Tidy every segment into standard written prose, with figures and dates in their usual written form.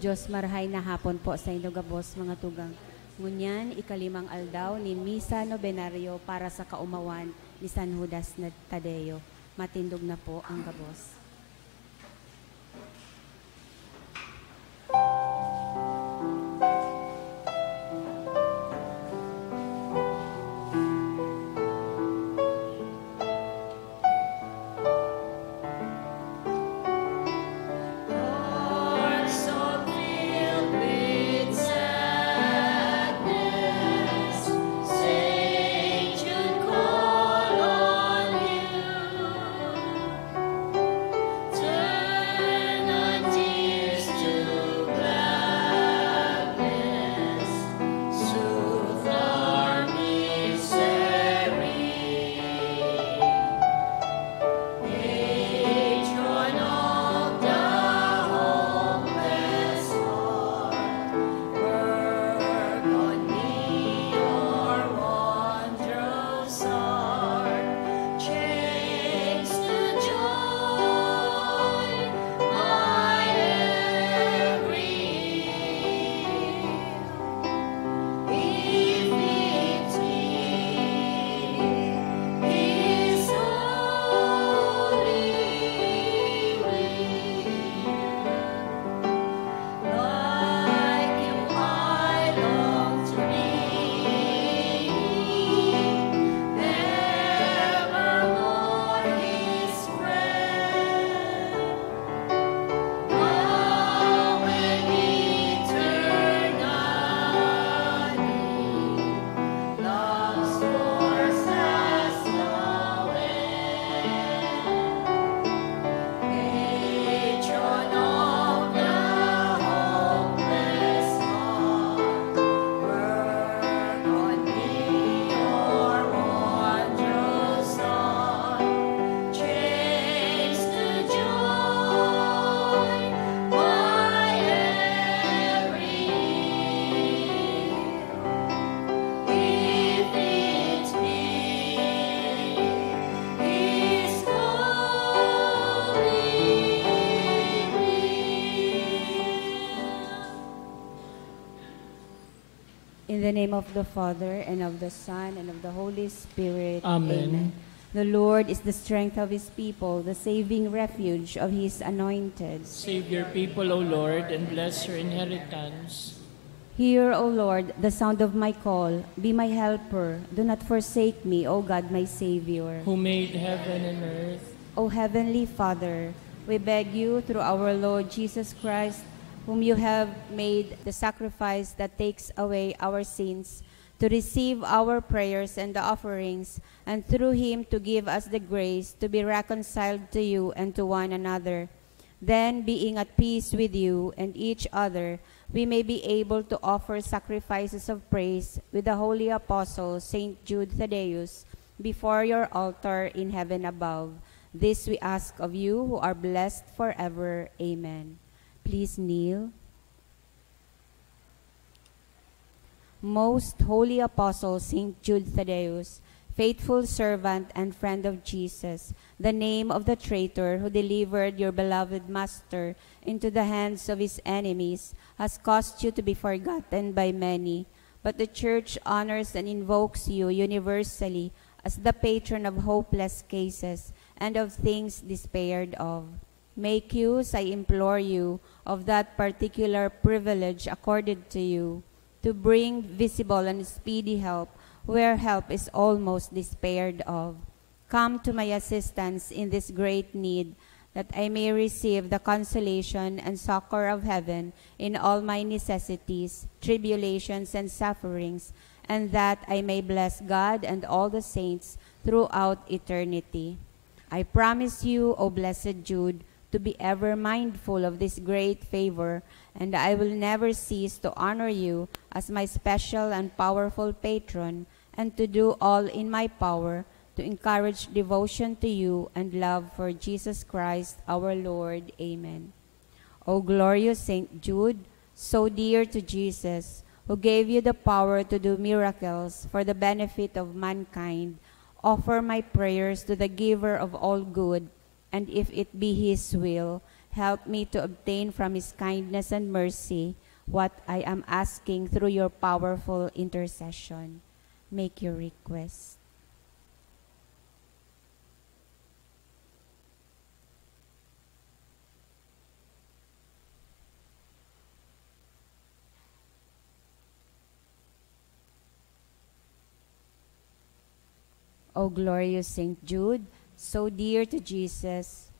Diyos marahay na hapon po sa inyo gabos mga tugang. Ngunyan, ikalimang aldaw ni Misa Nobenaryo para sa kaumawan ni San Judas na Tadeo. Matindog na po ang gabos. In the name of the Father, and of the Son, and of the Holy Spirit. Amen. The Lord is the strength of his people, the saving refuge of his anointed. Save your people, O Lord, and bless your inheritance. Hear, O Lord, the sound of my call. Be my helper. Do not forsake me, O God, my Savior. Who made heaven and earth. O Heavenly Father, we beg you through our Lord Jesus Christ, whom you have made the sacrifice that takes away our sins, to receive our prayers and the offerings, and through him to give us the grace to be reconciled to you and to one another. Then, being at peace with you and each other, we may be able to offer sacrifices of praise with the holy apostle Saint Jude Thaddeus before your altar in heaven above. This we ask of you, who are blessed forever. Amen. Please kneel. Most Holy Apostle Saint Jude Thaddeus, faithful servant and friend of Jesus, the name of the traitor who delivered your beloved Master into the hands of his enemies has caused you to be forgotten by many, but the Church honors and invokes you universally as the patron of hopeless cases and of things despaired of. Make use, I implore you, of that particular privilege accorded to you, to bring visible and speedy help where help is almost despaired of. Come to my assistance in this great need, that I may receive the consolation and succor of heaven in all my necessities, tribulations, and sufferings, and that I may bless God and all the saints throughout eternity. I promise you, O blessed Jude, to be ever mindful of this great favor, and I will never cease to honor you as my special and powerful patron, and to do all in my power to encourage devotion to you and love for Jesus Christ our Lord. Amen. O glorious Saint Jude, so dear to Jesus, who gave you the power to do miracles for the benefit of mankind, offer my prayers to the giver of all good, and if it be his will, Help me to obtain from His kindness and mercy what I am asking through your powerful intercession. Make your request. O glorious Saint Jude, so dear to Jesus,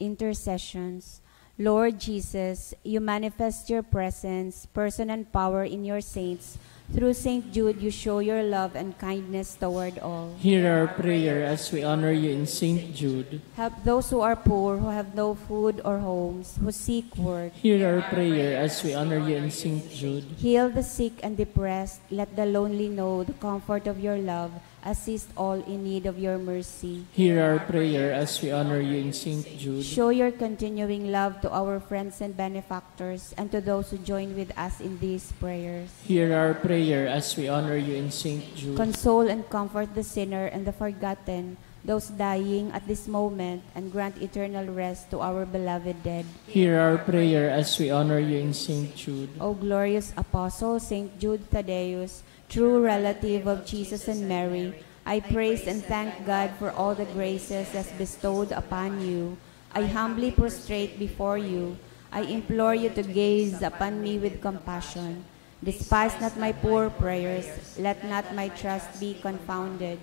intercessions. Lord Jesus, you manifest your presence, person, and power in your saints. Through Saint Jude, you show your love and kindness toward all. Hear our prayer as we honor you in Saint Jude. Help those who are poor, who have no food or homes, who seek work. Hear our prayer as we honor you in Saint Jude. Heal the sick and depressed. Let the lonely know the comfort of your love. Assist all in need of your mercy. Hear our prayer as we honor you in Saint Jude. Show your continuing love to our friends and benefactors and to those who join with us in these prayers. Hear our prayer as we honor you in Saint Jude. Console and comfort the sinner and the forgotten, those dying at this moment, and grant eternal rest to our beloved dead. Hear our prayer as we honor you in Saint Jude. O glorious Apostle, Saint Jude Thaddeus, true relative of Jesus and Mary, I praise and thank God for all the graces as bestowed upon you. I humbly prostrate before you. I implore you to gaze upon me with compassion. Despise not my poor prayers. Let not my trust be confounded.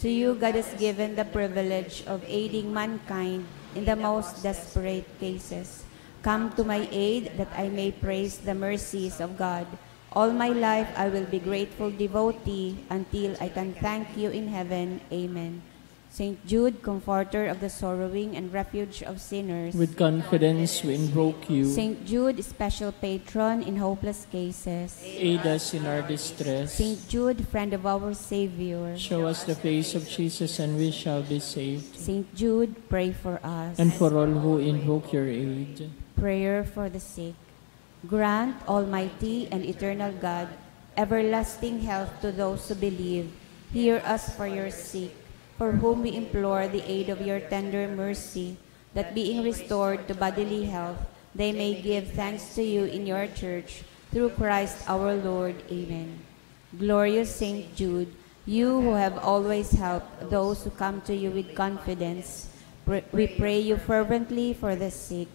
To you God has given the privilege of aiding mankind in the most desperate cases. Come to my aid that I may praise the mercies of God. All my life I will be grateful devotee until I can thank you in heaven. Amen. Saint Jude, comforter of the sorrowing and refuge of sinners. With confidence we invoke you. Saint Jude, special patron in hopeless cases. Aid us in our distress. Saint Jude, friend of our Savior. Show us the face of Jesus and we shall be saved. Saint Jude, pray for us. And for all who invoke your aid. Prayer for the sick. Grant, Almighty and eternal God, everlasting health to those who believe. Hear us for your sake, for whom we implore the aid of your tender mercy, that being restored to bodily health, they may give thanks to you in your church, through Christ our Lord. Amen. Glorious Saint Jude, you who have always helped those who come to you with confidence, we pray you fervently for the sick.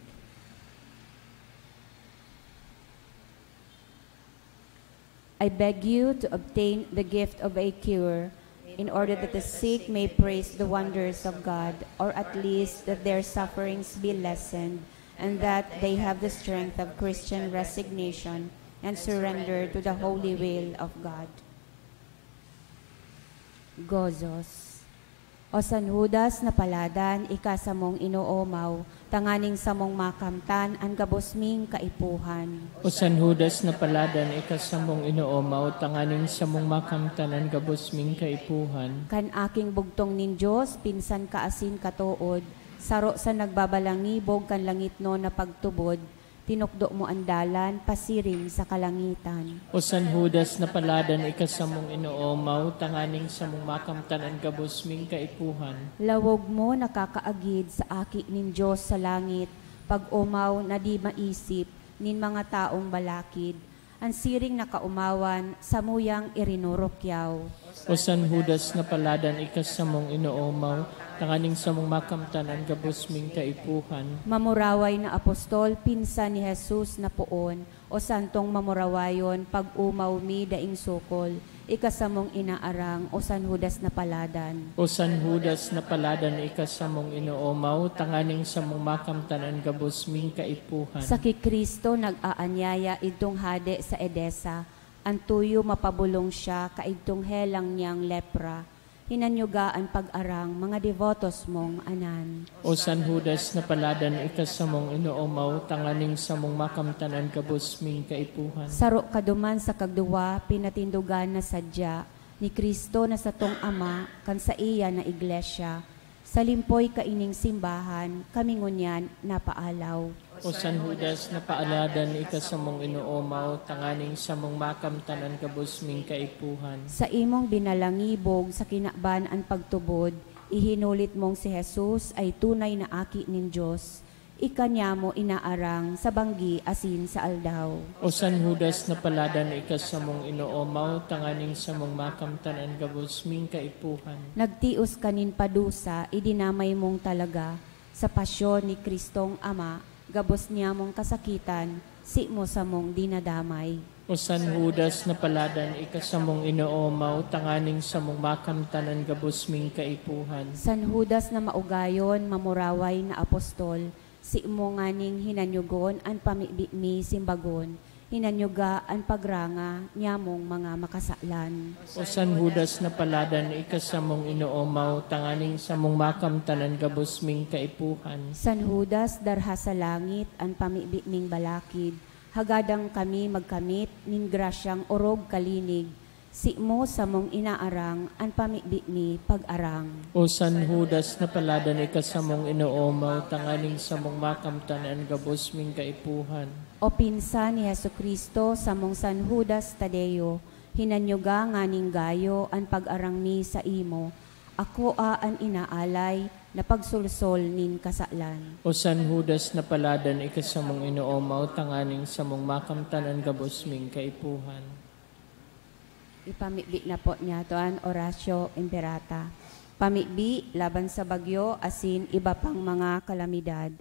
I beg you to obtain the gift of a cure, in order that the sick may praise the wonders of God, or at least that their sufferings be lessened, and that they have the strength of Christian resignation and surrender to the holy will of God. Gozos. O San Judas na paladan, ikasamong inuomaw, tanganing samong makamtan, ang gabosming kaipuhan. O San Judas na paladan, ikasamong inuomaw, tanganing samong makamtan, ang gabosming kaipuhan. Kan aking bugtong nin Diyos, pinsan kaasin katuod, saro sa nagbabalangibog kan langit no na pagtubod, tinukdo mo andalan, pasiring sa kalangitan. O San Judas na paladan, ikasamong inuomaw, tanganing samong makamtan, ang gabosming kaipuhan. Lawog mo nakakaagid sa aki nin Diyos sa langit, pag umaw na di maisip, nin mga taong balakid. Ang siring nakaumawan, samuyang irinurokyaw. O San Judas na paladan, ikasamong inuomaw, tanganing samong makamtan, ang gabosming kaipuhan. Mamuraway na apostol, pinsan ni Jesus na poon, o santong mamurawayon, pag umaw mi daing sukol, ikasamong inaarang, o San Judas na paladan. O San Judas na paladan, ikasamong inuomaw, tanganing samong makamtan, ang gabosming kaipuhan. Sa kikristo nag-aanyaya idtong hade sa Edesa, antuyo mapabulong siya kaidtong helang niyang lepra. Hinanyugaan pag-arang mga devotos mong anan. O San Judas na paladan, ikasamong inuomaw, tanganing samong makamtan, ang gabosming kaipuhan. Saro kaduman sa kagduwa, pinatindugan na sadya, ni Kristo na sa tong Ama, kan sa iya na iglesia. Sa limpoy kaining simbahan, kami ngunyan napaalaw. O San Judas na paaladan, ikasamong inuomaw, tanganing samong makamtan, ang gabosming kaipuhan. Sa imong binalangibog sa kinakban ang pagtubod, ihinulit mong si Jesus ay tunay na aki nin Diyos. ikanya mo inaarang sa banggi asin sa aldaw. O San Judas na palada na ikasamong inoomaw, tanganing sa mong makamtanan gabos ming kaipuhan. Nagtios kanin padusa, idinamay mong talaga, sa pasyon ni Kristong Ama, gabos niya mong kasakitan, si mo sa mong dinadamay. O San Judas na palada na ikasamong inoomaw, tanganing sa mong makamtanan gabos ming kaipuhan. San Judas na maugayon, mamuraway na apostol, si mo nganing hinanyugon an pamibimi simbagon, hinanyuga an pagranga nyamong mga makasaklan. O San Judas na palada na ikasamong inoomaw, tanganing sa mong makamtanan gabos ming kaipuhan. San Judas darha sa langit an pamibiming balakid, hagadang kami magkamit nin grasyang orog kalinig, si mo sa mong inaarang an pamibimi pag-arang. O San Judas na palada na ikasamong inoomaw, tanganing sa mong makamtanan gabos ming kaipuhan. O pinsan ni Jesucristo sa mong San Judas Tadeo, hinanyuga nganing gayo an pag-arang mi sa imo, ako an inaalay na pagsulsol nin kasaklan. O San Judas na palada na ikasamong inoomaw, tanganing sa mong makamtanan gabos ming kaipuhan. Ipamibi na po niya toan Horacio Imperata. Pamibi laban sa bagyo asin iba pang mga kalamidad.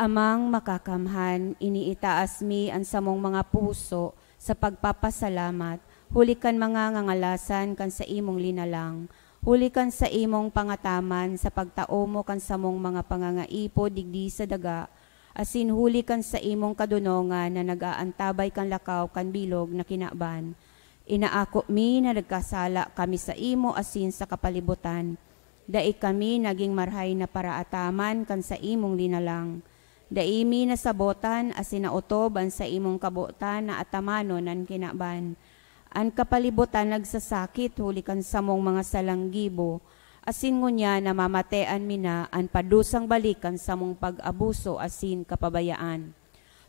Amang makakamhan, iniitaas mi ang samong mga puso sa pagpapasalamat, hulikan mga ngangalasan kan sa imong linalang, hulikan sa imong pangataman sa pagtao mo kan samong mga pangangaipo digdi sa daga, asin hulikan sa imong kadunongan na nagaantabay kan lakaw kan bilog na kinaban. Inaako mi na nagkasala kami sa imo asin sa kapalibutan. Dai kami naging marhay na paraataman kan sa imong linalang. Dai mi nasabotan asin nautoban sa imong kabutan na atamanon nan kinaban. An kapalibutan nagsasakit hulikan sa mong mga salanggibo. Asin ngunya namamatean mi na an padusang balikan sa mong pag-abuso asin kapabayaan.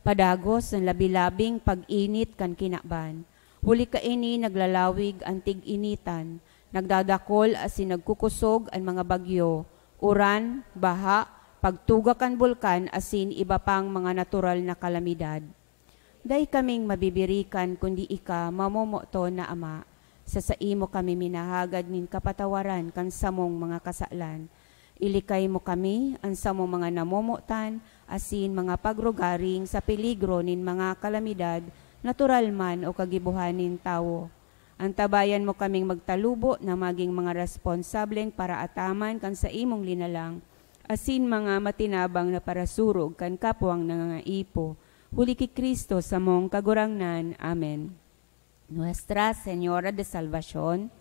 Padagos ang labilabing pag-init kan kinaban. Huli ka ini naglalawig ang tig-initan, nagdadakol asin nagkukusog ang mga bagyo, uran, baha, pagtuga kan bulkan asin iba pang mga natural na kalamidad. Day kaming mabibirikan kundi ika mamomoto na Ama, sa imo kami minahagad nin kapatawaran kan samong mga kasaklan. Ilikay mo kami ang samong mga namomotan asin mga pagrugaring sa peligro nin mga kalamidad, natural man o kagibuhanin tao. Antabayan mo kaming magtalubo na maging mga responsableng para ataman kan sa imong linalang, asin mga matinabang na parasurog kan kapwang nangangaipo. Huli ki Kristo sa mong kagurangnan. Amen. Nuestra Señora de Salvación,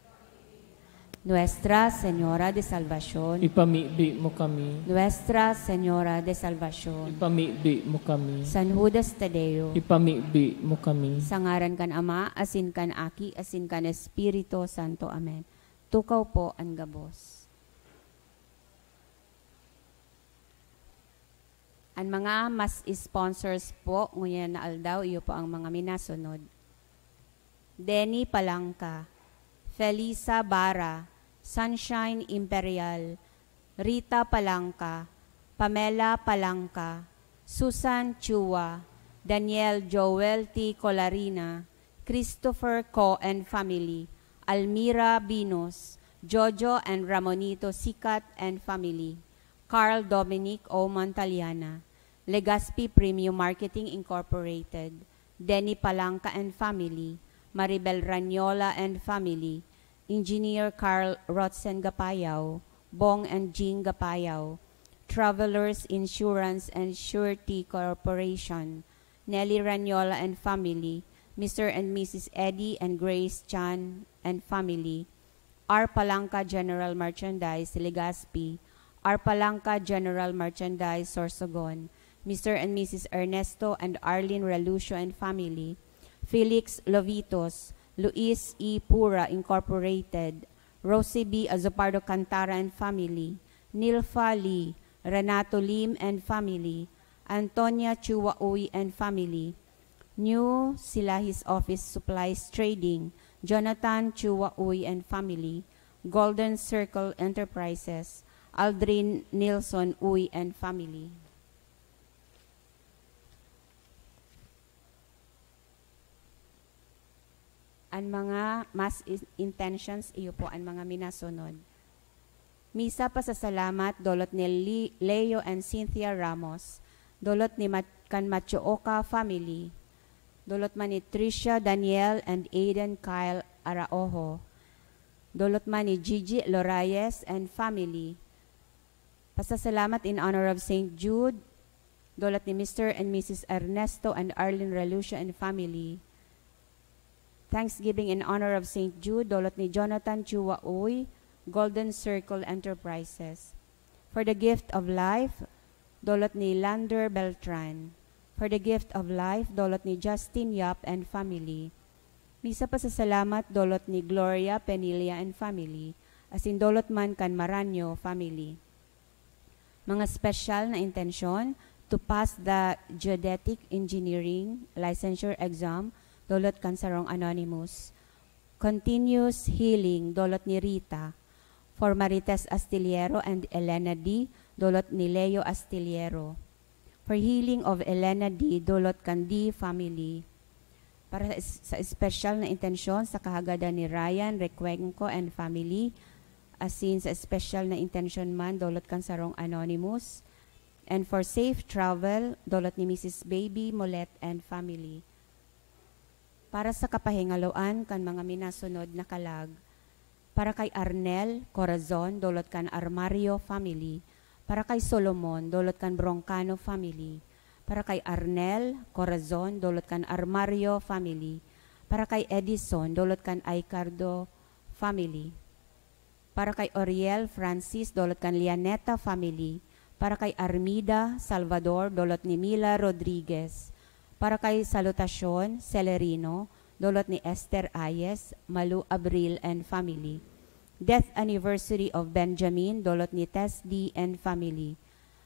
Nuestra Señora de Salvación, Ipamibi mo kami. Nuestra Señora de Salvación, Ipamibi mo kami. San Judas Tadeo, Ipamibi mo kami. sa ngaran kan Ama, asin kan Aki, asin kan Espiritu Santo. Amen. Tukaw po ang gabos. Ang mga mas sponsors po, nguyan na aldaw, iyo po ang mga minasunod. Denny Palangka, Felisa Bara, Sunshine Imperial, Rita Palangka, Pamela Palangka, Susan Chua, Daniel Joel T. Colarina, Christopher Co. and Family, Almira Binos, Jojo and Ramonito Sikat and Family, Carl Dominic O. Montaliana, Legazpi Premium Marketing Incorporated, Denny Palangka and Family, Maribel Ranyola and Family, Engineer Carl Rotzen Gapayaw, Bong and Jing Gapayaw, Travelers Insurance and Surety Corporation, Nelly Ranyola and Family, Mr. and Mrs. Eddie and Grace Chan and Family, R. Palangka General Merchandise, Legazpi, R. Palangka General Merchandise, Sorsogon, Mr. and Mrs. Ernesto and Arlene Relucio and Family, Felix Lovitos, Luis E. Pura Incorporated, Rosie B. Azopardo Cantara and Family, Nilfa Lee, Renato Lim and Family, Antonia Chua Uy and Family, New Silahis Office Supplies Trading, Jonathan Chua Uy and Family, Golden Circle Enterprises, Aldrin Nilsson Uy and Family. ang mga mass intentions iyo po ang mga minasunod. Misa pasasalamat dolot ni Leo and Cynthia Ramos, dolot ni kan Machuoka family, dolot man ni Tricia Daniel and Aiden Kyle Araojo, dolot man ni Gigi Lorayes and family. Pasasalamat in honor of St. Jude, dolot ni Mr. and Mrs. Ernesto and Arlene Relucia and family. Thanksgiving in honor of St. Jude, dolot ni Jonathan Chua Uy, Golden Circle Enterprises. For the gift of life, dolot ni Lander Beltran. For the gift of life, dolot ni Justin Yap and family. Misa pasasalamat, dolot ni Gloria Penilla and family. As in dolot man kan Maranyo family. Mga special na intensyon to pass the geodetic engineering licensure exam, dolot kan Sarong Anonymous. Continuous healing, dolot ni Rita. For Marites Astillero and Elena D., dolot ni Leo Astillero. For healing of Elena D., dolot kan D family. Para sa special na intensyon sa kahagadan ni Ryan Recuenco and family, asin sa special na intensyon man, dolot kan Sarong Anonymous. And for safe travel, dolot ni Mrs. Baby Molet and family. Para sa kapahingaloan kan mga minasunod na kalag, para kay Arnel Corazon, dolot kan Armario family. Para kay Solomon, dolot kan Broncano family. Para kay Arnel Corazon, dolot kan Armario family. Para kay Edison, dolot kan Aicardo family. Para kay Oriel Francis, dolot kan Lianeta family. Para kay Armida Salvador, dolot ni Mila Rodriguez. Para kay Salutasyon Celerino, dolot ni Esther Ayes, Malu Abril and family. Death anniversary of Benjamin, dolot ni Tess D and family.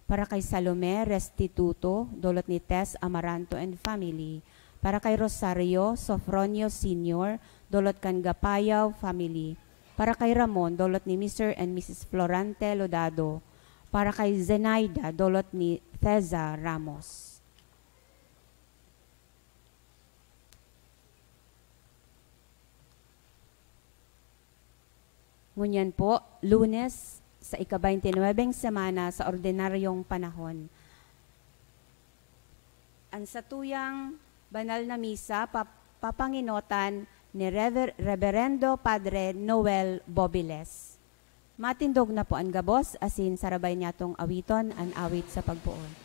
Para kay Salome Restituto, dolot ni Tess Amaranto and family. Para kay Rosario Sofronio Sr., dolot kan Gapayaw family. Para kay Ramon, dolot ni Mr. and Mrs. Florante Lodado. Para kay Zenaida, dolot ni Theza Ramos. Ngunyan po, Lunes sa ika-29 semana sa ordinaryong panahon. Ang satuyang banal na misa papanginotan ni Reverendo Padre Noel Bobiles. Matindog na po ang gabos, asin sarabay niya tong awiton, an awit sa pagpuon.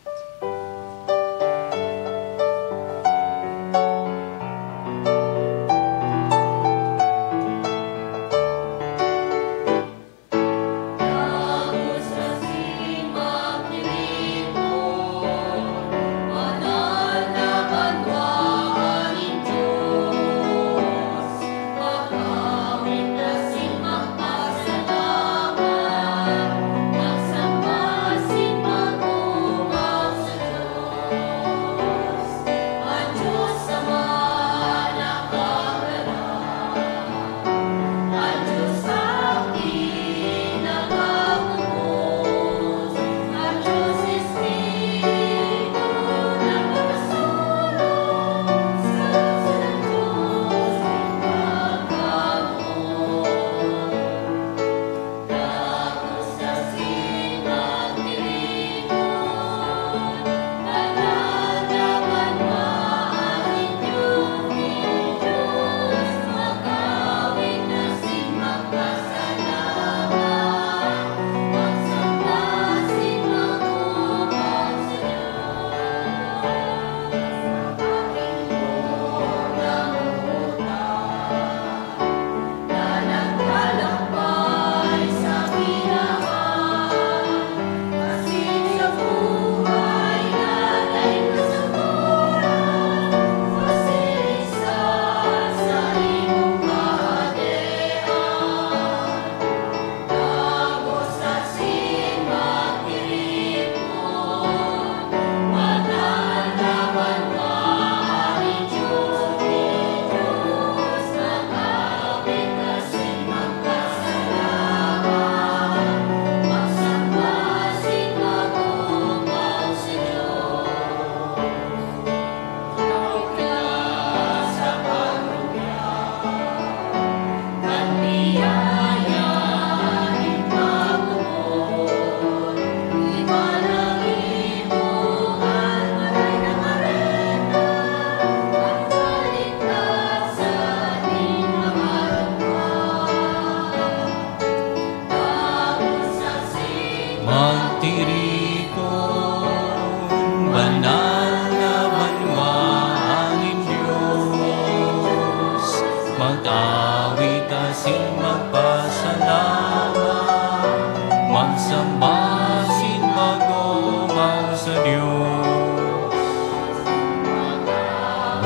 asin magpasalamat, magsamba asin mag-umaw sa Diyos.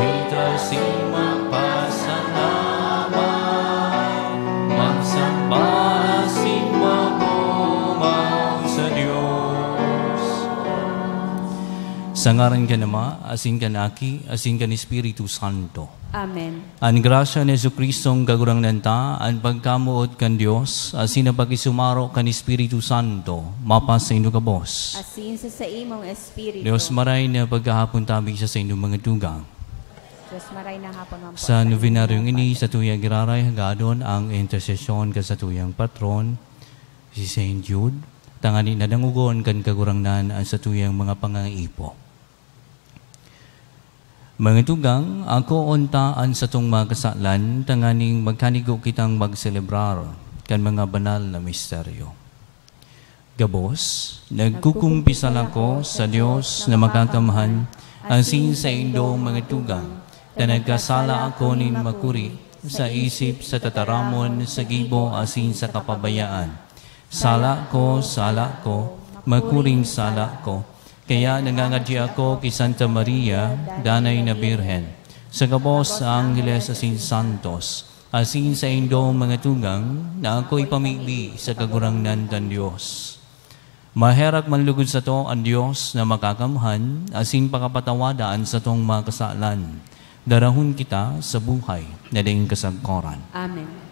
Wait asin magpasalamat, magsamba asin mag-umaw sa Diyos. Sa ngaran ka Ama, asin ka Aki, asin ka ni Espiritu Santo. Amen. Ang grasya ni Jesucristong gagurang nanta, ang pagkamuot kan Diyos, asin na pagkisumaro kan Espiritu Santo, mapas sa inyo ka, Bos. Asin sa imong espiritu. Diyos maray na pagkahapon tabi sa inyong mga tugang. Diyos maray na hapon ang Sa novinaryong ini, sa tuyang giraray hagadon ang intercession ka sa tuyang patron, si Saint Jude, tangani na dangugon kan kagurangnan ang sa tuyang mga pangaipo. Mga tugang, ako untaan sa tong mga kasalan, tanganing magkanigo kitang magselebrar kan mga banal na misteryo. Gabos, nagkukumpisal ako sa Diyos na makakamahan, asin sa indong mga tugang, na nagkasala ako nin makuri, sa isip, sa tataramon, sa gibo, asin sa kapabayaan. Sala ko, makuring sala ko. Kaya nangangadya ako kay Santa Maria, Danay na Birhen, sa gabos sa Angeles asin Santos, asin sa indong mga tugang, na ako'y pamigbi sa kagurangnan ng Diyos. Maherak manlugod sa to ang Diyos na makakamhan, asin pakapatawadaan sa tong mga kasalan. Darahon kita sa buhay na daing kasagkoran. Amen.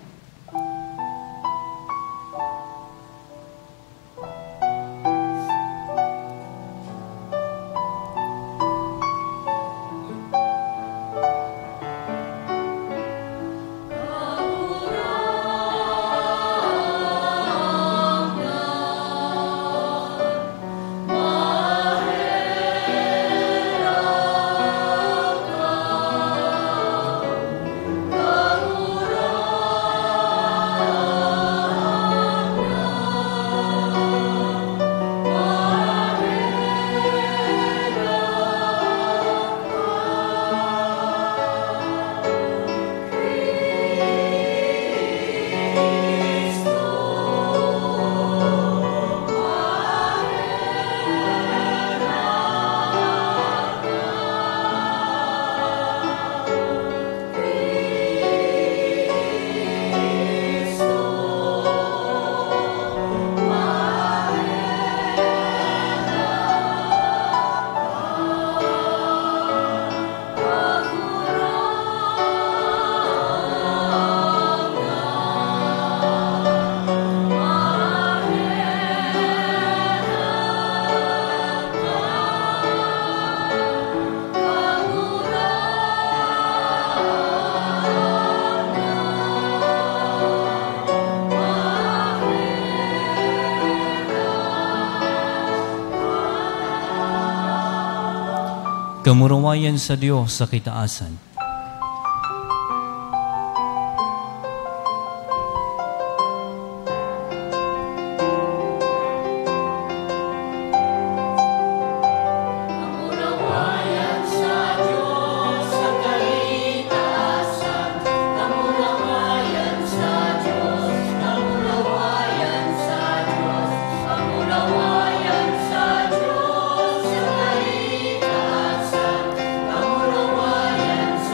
Kamurawayan sa Diyos sa kitaasan. Sa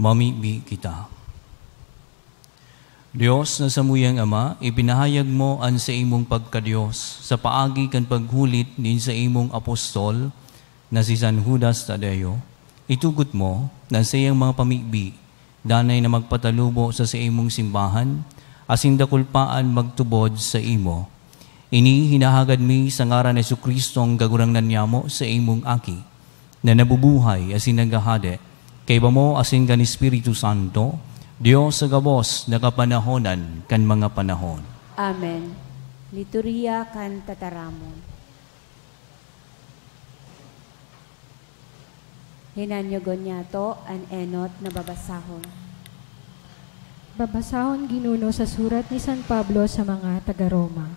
Mamigbi kita. Diyos na samuyang Ama, ipinahayag mo ang sa imong pagka-Diyos sa paagi kan paghulit din sa imong apostol na si San Judas Tadeo. Itugot mo na sa iyang mga pamigbi, danay na magpatalubo sa imong simbahan, asin dakulpaan magtubod sa imo. Ini hinahagad mi sa ngaran ni Jesucristo ang gagurangnan niyamo sa imong aki, na nabubuhay asin nagahade, kay mo asin kan Espiritu Santo, Diyos sa gabos na kapanahonan kan mga panahon. Amen. Liturhiya kan tataramon. Hinanyogon niya to an enot na babasahon. Babasahon ginuno sa surat ni San Pablo sa mga taga-Roma.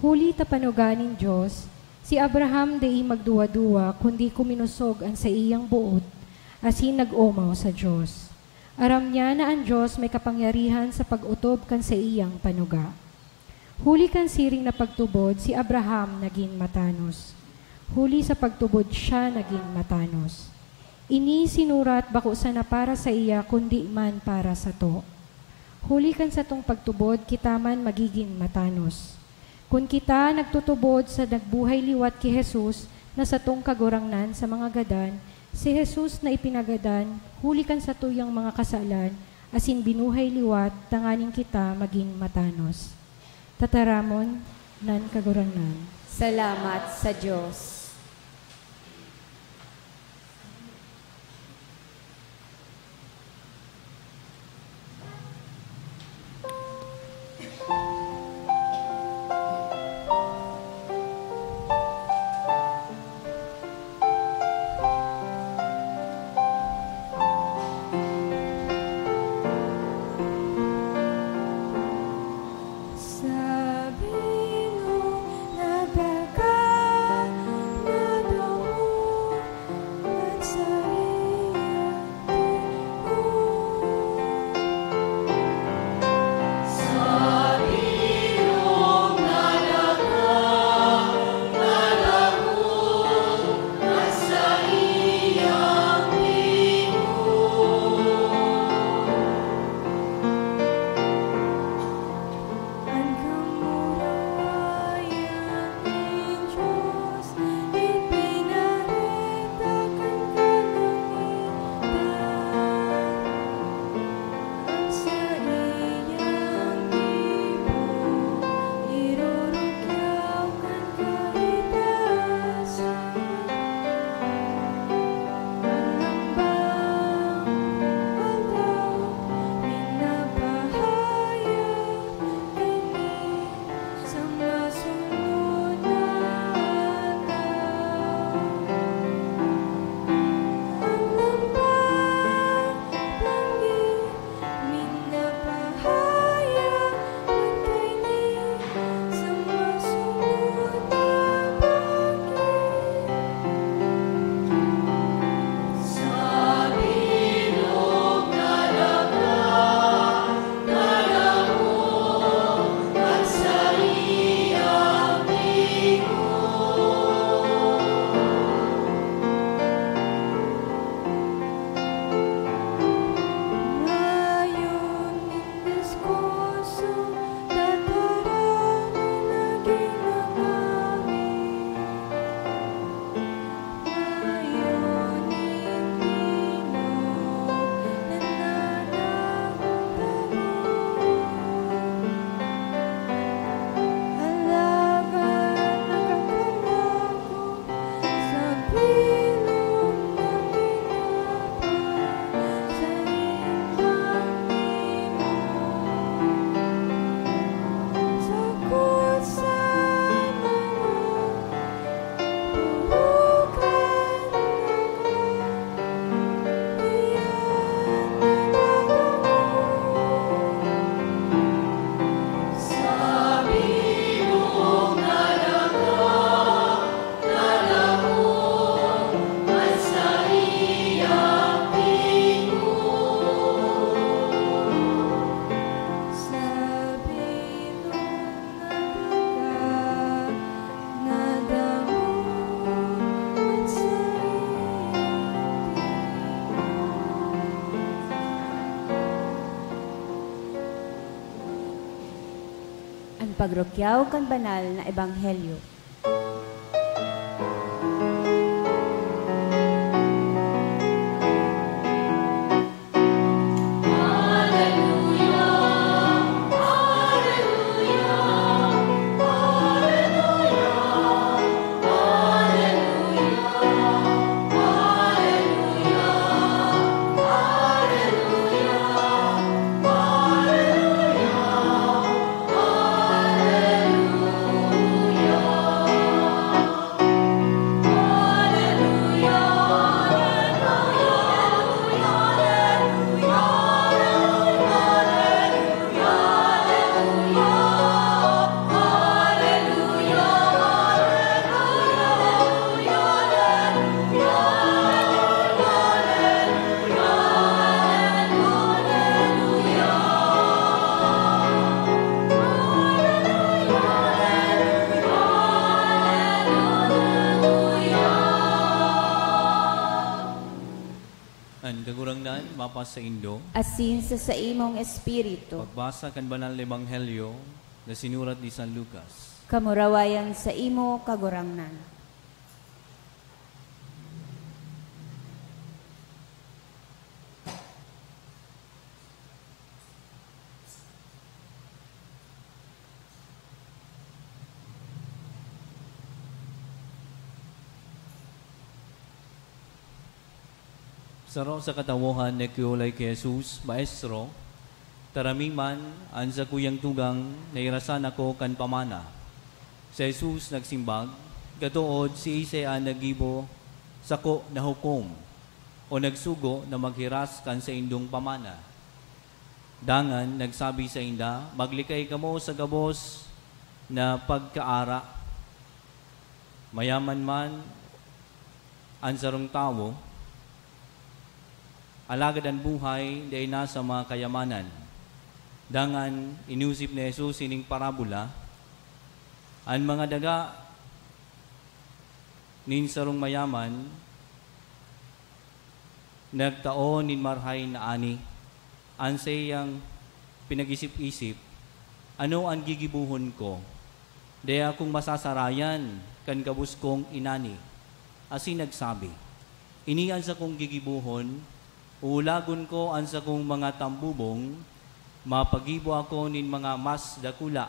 Huli tapanuganin Diyos, si Abraham di magduwa-duwa kundi kuminusog ang sa iyang buot, asin nag-umaw sa Diyos. Aram niya na ang Diyos may kapangyarihan sa pag-utob kan sa iyang panuga. Huli kan siring na pagtubod, si Abraham naging matanos. Huli sa pagtubod siya naging matanos. Ini sinurat bako sana para sa iya kundi man para sa to. Huli kan sa tong pagtubod, kita man magiging matanos. Kung kita nagtutubod sa nagbuhay liwat ki Jesus na sa tong kagurangnan sa mga gadan, si Jesus na ipinagadan, hulikan sa tuyang mga kasalan, asin binuhay liwat, tanganing kita maging matanos. Tataramon, nan kagurangnan. Salamat sa Diyos. Sabi mo na baka An pagrukyaw kan banal na ebanghelyo. Sa Indo, Asin sa imong espiritu. pagbasa kan banal na ebanghelyo na sinurat ni San Lucas. Kamurawayan sa imo kagurangnan. Saro sa katawohan na kiulay kay Jesus, Maestro, taramiman an sa kuyang tugang na irasan ako kan pamana. Sa Jesus nagsimbag, gatuod si Isaiah nagibo sako na hukom o nagsugo na maghiras kan sa indong pamana. Dangan nagsabi sa inda, maglikay kamo sa gabos na pagkaara. Mayaman man an sarong tawo, alagad ang buhay day nasa mga kayamanan. Dangan inusip ni Jesus sining parabola, ang mga daga nin sarong mayaman, nagtaon nin marhay na ani, ang sayang pinag-isip-isip, ano ang gigibuhon ko? Day akong masasarayan, kan kabus kong inani. Asin nagsabi, inian sa kong gigibuhon, ulagon ko ang sa kong mga tambubong, mapagibo ako nin mga mas dakula,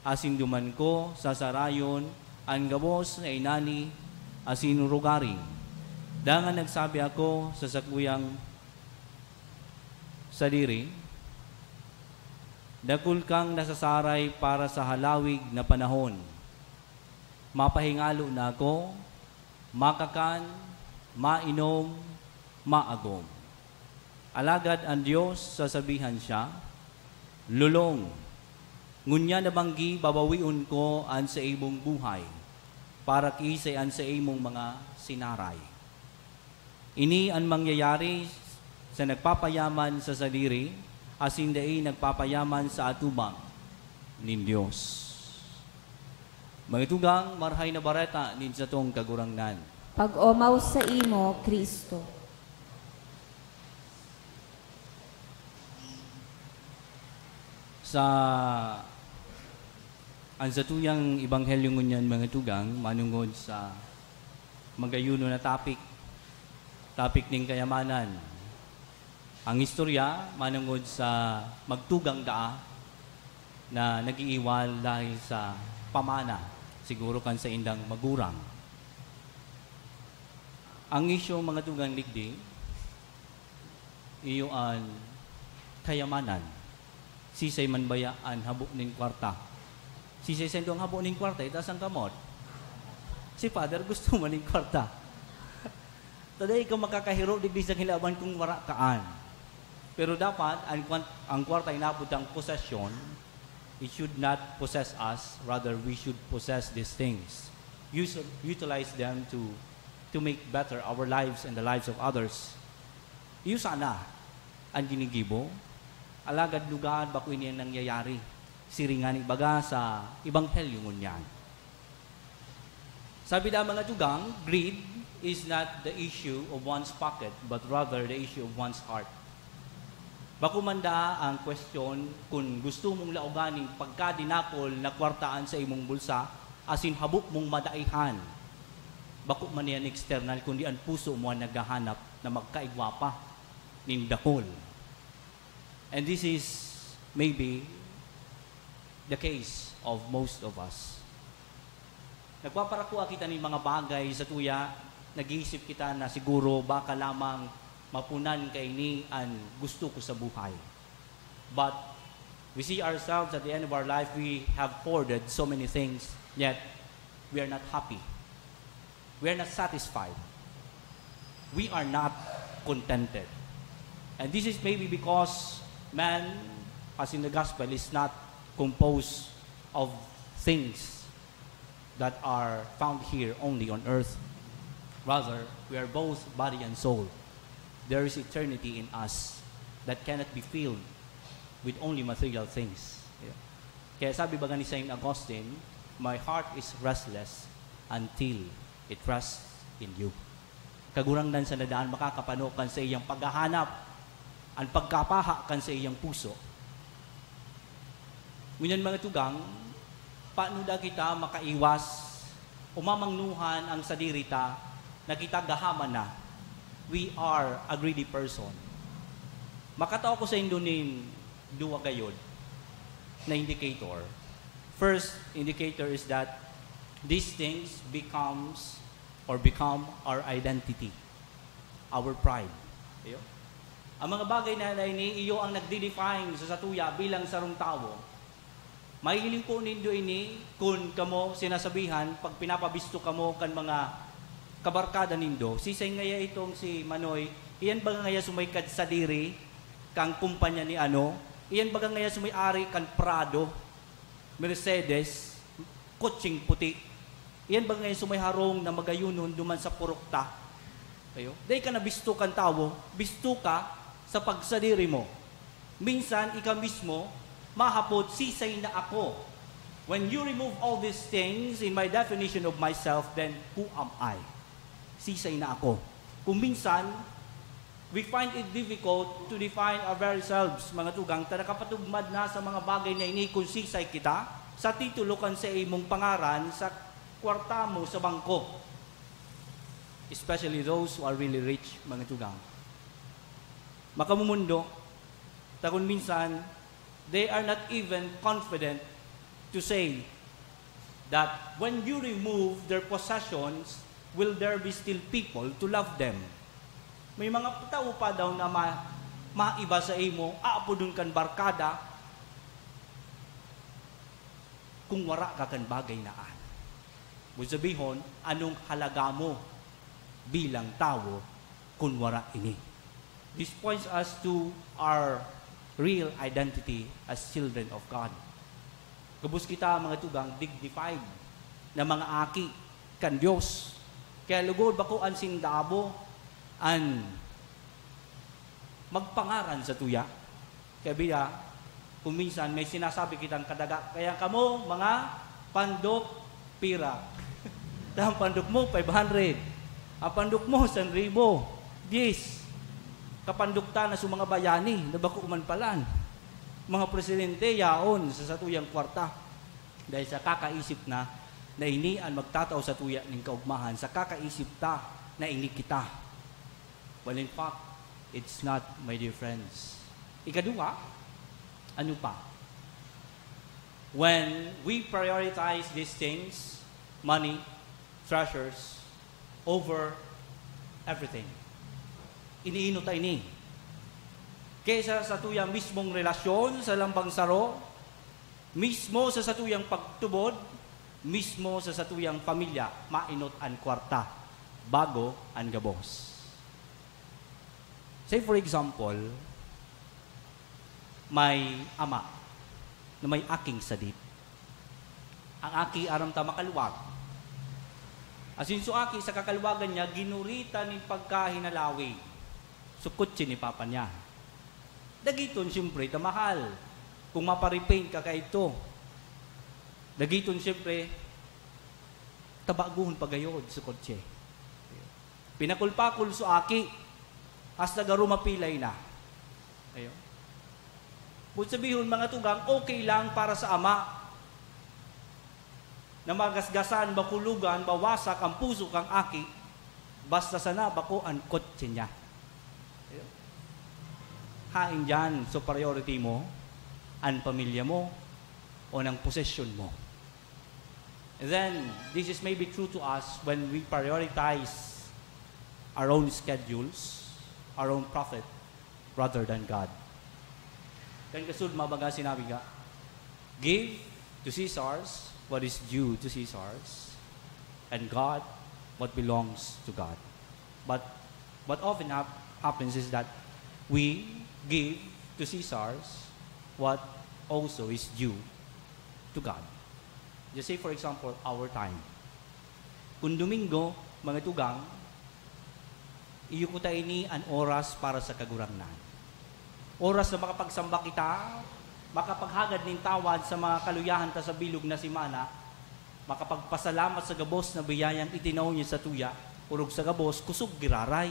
asin duman ko sa sarayon, ang gabos na inani, asin rugaring. Dangan nagsabi ako sa sakuyang sadiri, dakul kang nasasaray para sa halawig na panahon. Mapahingalo na ako, makakan, mainom, maagom. Alagad ang Diyos, sasabihan siya, lulong, ngunya na banggi babawiun ko an sa imong buhay, para kisay an sa imong mga sinaray. Ini ang mangyayari sa nagpapayaman sa sadiri, asin dai nagpapayaman sa atubang nin Diyos. Mga tugang, marhay na bareta nin sa tong kagurangnan. Pag-omaw sa imo, Kristo. Sa ang satuyang ebanghelyo ngunyan mga tugang, manungod sa magayuno na topic ning kayamanan. Ang istorya manungod sa magtugang daa na nagiiwal dahil sa pamana, siguro kan sa indang magurang. Ang isyo mga tugang ligdi, iyo an kayamanan. Sisay man baya an habo ning kwarta. Sisay sendong habo ning kwarta, itas ang kamot. Si Father gusto man ning kwarta. Taday ikaw makakahiro digdi sa hilaban kung wara kaan. Pero dapat ang kwarta inabutang possession, it should not possess us, rather we should possess these things. Utilize them to make better our lives and the lives of others. Iyo sana ang ginigibo. Alagad lugaan bako ini ang nangyayari. Siringani baga sa ebanghelyo ngunyan. Sabi da mga tugang, greed is not the issue of one's pocket, but rather the issue of one's heart. Bakumanda ang question kung gusto mong lauganing pagkadinakol na kwartaan sa imong bulsa, asin habok mong madaihan. Bako man yan external, kundi ang puso mo ang naghahanap na magkaigwapa nindakol. And this is maybe the case of most of us. Nagpaparakuha kita ng mga bagay sa tuya, nag-iisip kita na siguro baka lamang mapunan kay ni ang gusto ko sa buhay. But we see ourselves at the end of our life, we have hoarded so many things, yet we are not happy. We are not satisfied. We are not contented. And this is maybe because man, as in the gospel, is not composed of things that are found here only on earth. Rather, we are both body and soul. There is eternity in us that cannot be filled with only material things. Yeah. Kaya sabi ba ni Saint Augustine, my heart is restless until it rests in you. Kagurangdan sa nadaan, makakapanokan sa iyang paghahanap, ang pagkapaha kan sa iyang puso. Ngunyan mga tugang, paano da kita makaiwas, umamangnuhan ang sadirita na kita gahaman na we are a greedy person. Makatao ko sa Indonin duwa gayod na indicator. First indicator is that these things become our identity, our pride. Iyo? Ang mga bagay na ini, iyo ang nagde-define sa satuya bilang sarong tao. Mahiling po nindo ini kung kamo sinasabihan, pag pinapabisto kamo kan mga kabarkada nindo, sisay ngaya itong si Manoy, iyan baga ngaya sumaykad sa diri, kang kumpanya ni ano, iyan baga ngaya sumay-ari kan Prado, Mercedes, kutsing puti, iyan baga ngaya sumayharong na magayunon duman sa purukta. Ayo, day ka na bisto kan tao, bisto ka sa pagsadiri mo. Minsan, ikaw mismo, mahapot, sisay na ako. When you remove all these things in my definition of myself, then who am I? Sisay na ako. Kung minsan, we find it difficult to define our very selves, mga tugang, nakapatugmad na sa mga bagay na ini kung sisay kita, sa titulo kan sa imong pangaran, sa kwarta mo, sa bangko. Especially those who are really rich, mga tugang. Makamumundo, takon minsan, they are not even confident to say that when you remove their possessions, will there be still people to love them? May mga tao pa daw na maiba sa imo, aapo dun kan barkada, kung wara ka kan bagay naan. Musabihon, anong halaga mo bilang tao kung wara ini? This points us to our real identity as children of God. Gabos kita mga tugang dignified na mga aki kan Diyos. Kaya lugod bako an singdabo an magpangaran sa tuya. Kaya biya, kung minsan may sinasabi kitang kadaga, kaya kamo mga pandok pira. Ang pandok mo 500. Ang pandok mo 1,000. Yes. Kapandukta na sa mga bayani, na bako man palan. Mga presidente yaon sa satuyang kwarta. Dahil sa kakaisip na ini ang magtataw sa tuya ng kaugmahan, sa kakaisip ta na ini kita. Well, in fact, it's not, my dear friends. Ikadua, ano pa? When we prioritize these things, money, treasures, over everything, iniino tayo ini. Kesa sa tuyang mismong relasyon sa lambang saro, mismo sa satuyang pagtubod, mismo sa satuyang pamilya, mainot ang kwarta, bago ang gabos. Say for example, may ama na may aking sadit. Ang aki aram ta makaluwag. Asin so aki sa kakaluwagan niya, ginurita ni pagkahinalawi. Sukutsi ni papa niya. Dagiton siyempre tamahal. Kung maparipaint ka ito. Dagiton siyempre tabaguhon pagayod sa kotse. Pinakulpakul so aki hasta garo mapilay na. Ayo. Kung sabihin mga tugang, okay lang para sa ama na magasgasan, bakulugan, bawasak ang puso kang aki, basta sana bako ang kotse niya. Hain dyan, so priority mo, ang pamilya mo, o ng possession mo. And then, this is maybe true to us when we prioritize our own schedules, our own profit, rather than God. Kan kasud mabaga sinabi nga, give to Caesars what is due to Caesars, and God what belongs to God. But what often happens is that we give to Caesars what also is due to God. Just say for example, our time. Kung Domingo, mga tugang, iyo ko tayo ni an oras para sa kagurangnan. Oras na makapagsamba kita, makapaghagad ng tawad sa mga kaluyahan ta sa bilog na simana, makapagpasalamat sa gabos na biyayang itinaw niya sa tuya, urog sa gabos, kusog giraray.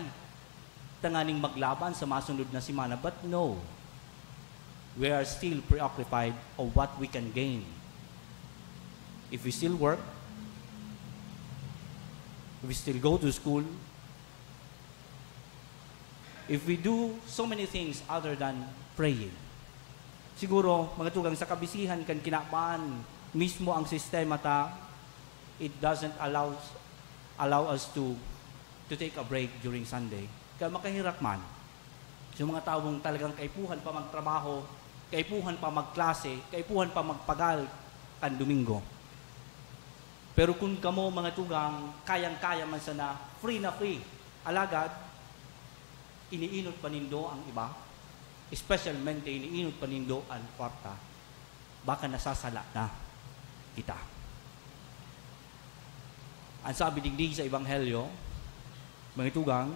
Tanganing maglaban sa masunod na simana. But no, we are still preoccupied of what we can gain. If we still work, if we still go to school, if we do so many things other than praying, siguro, mga tugang sa kabisihan kan kinabaan, mismo ang sistema ta, it doesn't allow us to take a break during Sunday. Kaya makahirak man. So mga taong talagang kaipuhan pa magtrabaho, kaipuhan pa magklase, kaipuhan pa magpagal kan Domingo. Pero kung kamo mga tugang, kayang-kaya man sana, free na free, alagad, iniinot pa nindo ang iba, especialmente iniinot pa nindo ang kwarta, baka nasasala na kita. Ang sabi digdig sa Ebanghelyo, mga tugang,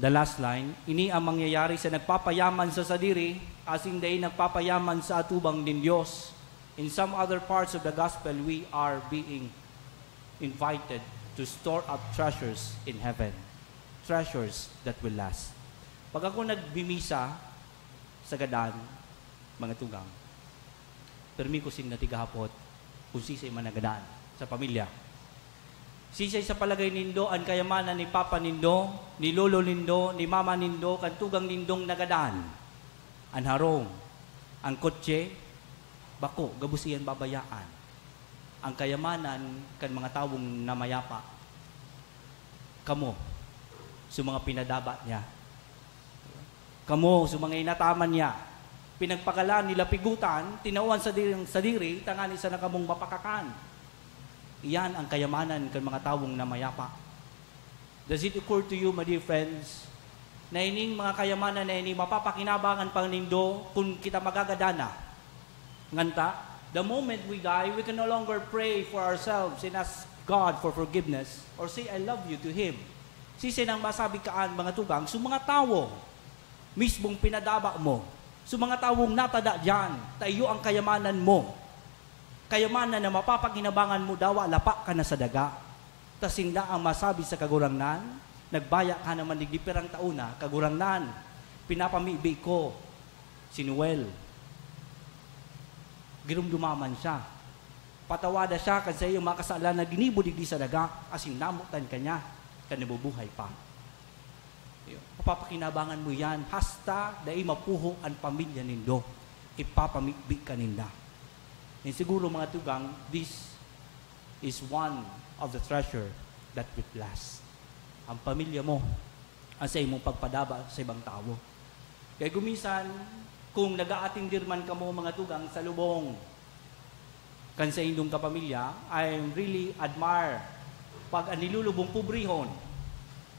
the last line, ini ang mangyayari sa nagpapayaman sa sadiri, as hindi nagpapayaman sa atubang din Diyos. In some other parts of the gospel, we are being invited to store up treasures in heaven. Treasures that will last. Pag ako nagbimisa sa gadan, mga tugang, permi ko sing natigahapot kung sisay man nagadaan sa pamilya. Sisay sa palagay nindo, ang kayamanan ni Papa nindo, ni Lolo nindo, ni Mama nindo, kan tugang nindong nagadaan. Ang harong, ang kotse, bako, gabusiyan babayaan. Ang kayamanan kan mga tawong namayapa, kamo, sa mga pinadabat niya. Kamo, sa mga inataman niya, pinagpagalan nila pigutan, tinawan sa diri, tangani sa nakamong mapakakan. Iyan ang kayamanan kan mga tawong namayapa. Does it occur to you, my dear friends, na ining mga kayamanan na ining mapapakinabangan pang nindo kung kita magagadana? Nganta, the moment we die, we can no longer pray for ourselves and ask God for forgiveness or say, I love you to Him. Sisi nang masabi kaan mga tugang, sa mga tawo, mismong pinadaba mo, sa mga tawong natada dyan, tayo ang kayamanan mo. Kayamanan na mapapakinabangan mo daw, lapa ka na sa daga. Tas hindi ang masabi sa kagurangnan, nagbaya ka naman digdipirang tauna, kagurangnan, pinapamibi ko, si Noel. Girumdumaman siya. Patawada siya kasi yung mga kasalan na ginibo digdi sa daga, asin namutan kanya, kanibubuhay pa. Papapakinabangan mo yan, hasta dahil mapuho ang pamilya nindo, ipapamibi ka ninda. And siguro mga tugang, this is one of the treasure that will last. Ang pamilya mo, ang sa imong pagpadaba sa ibang tao. Kaya gumisan, kung nag-aatindir man ka mo mga tugang sa lubong, kan sa indong kapamilya, I really admire pag anilulubong pubrihon,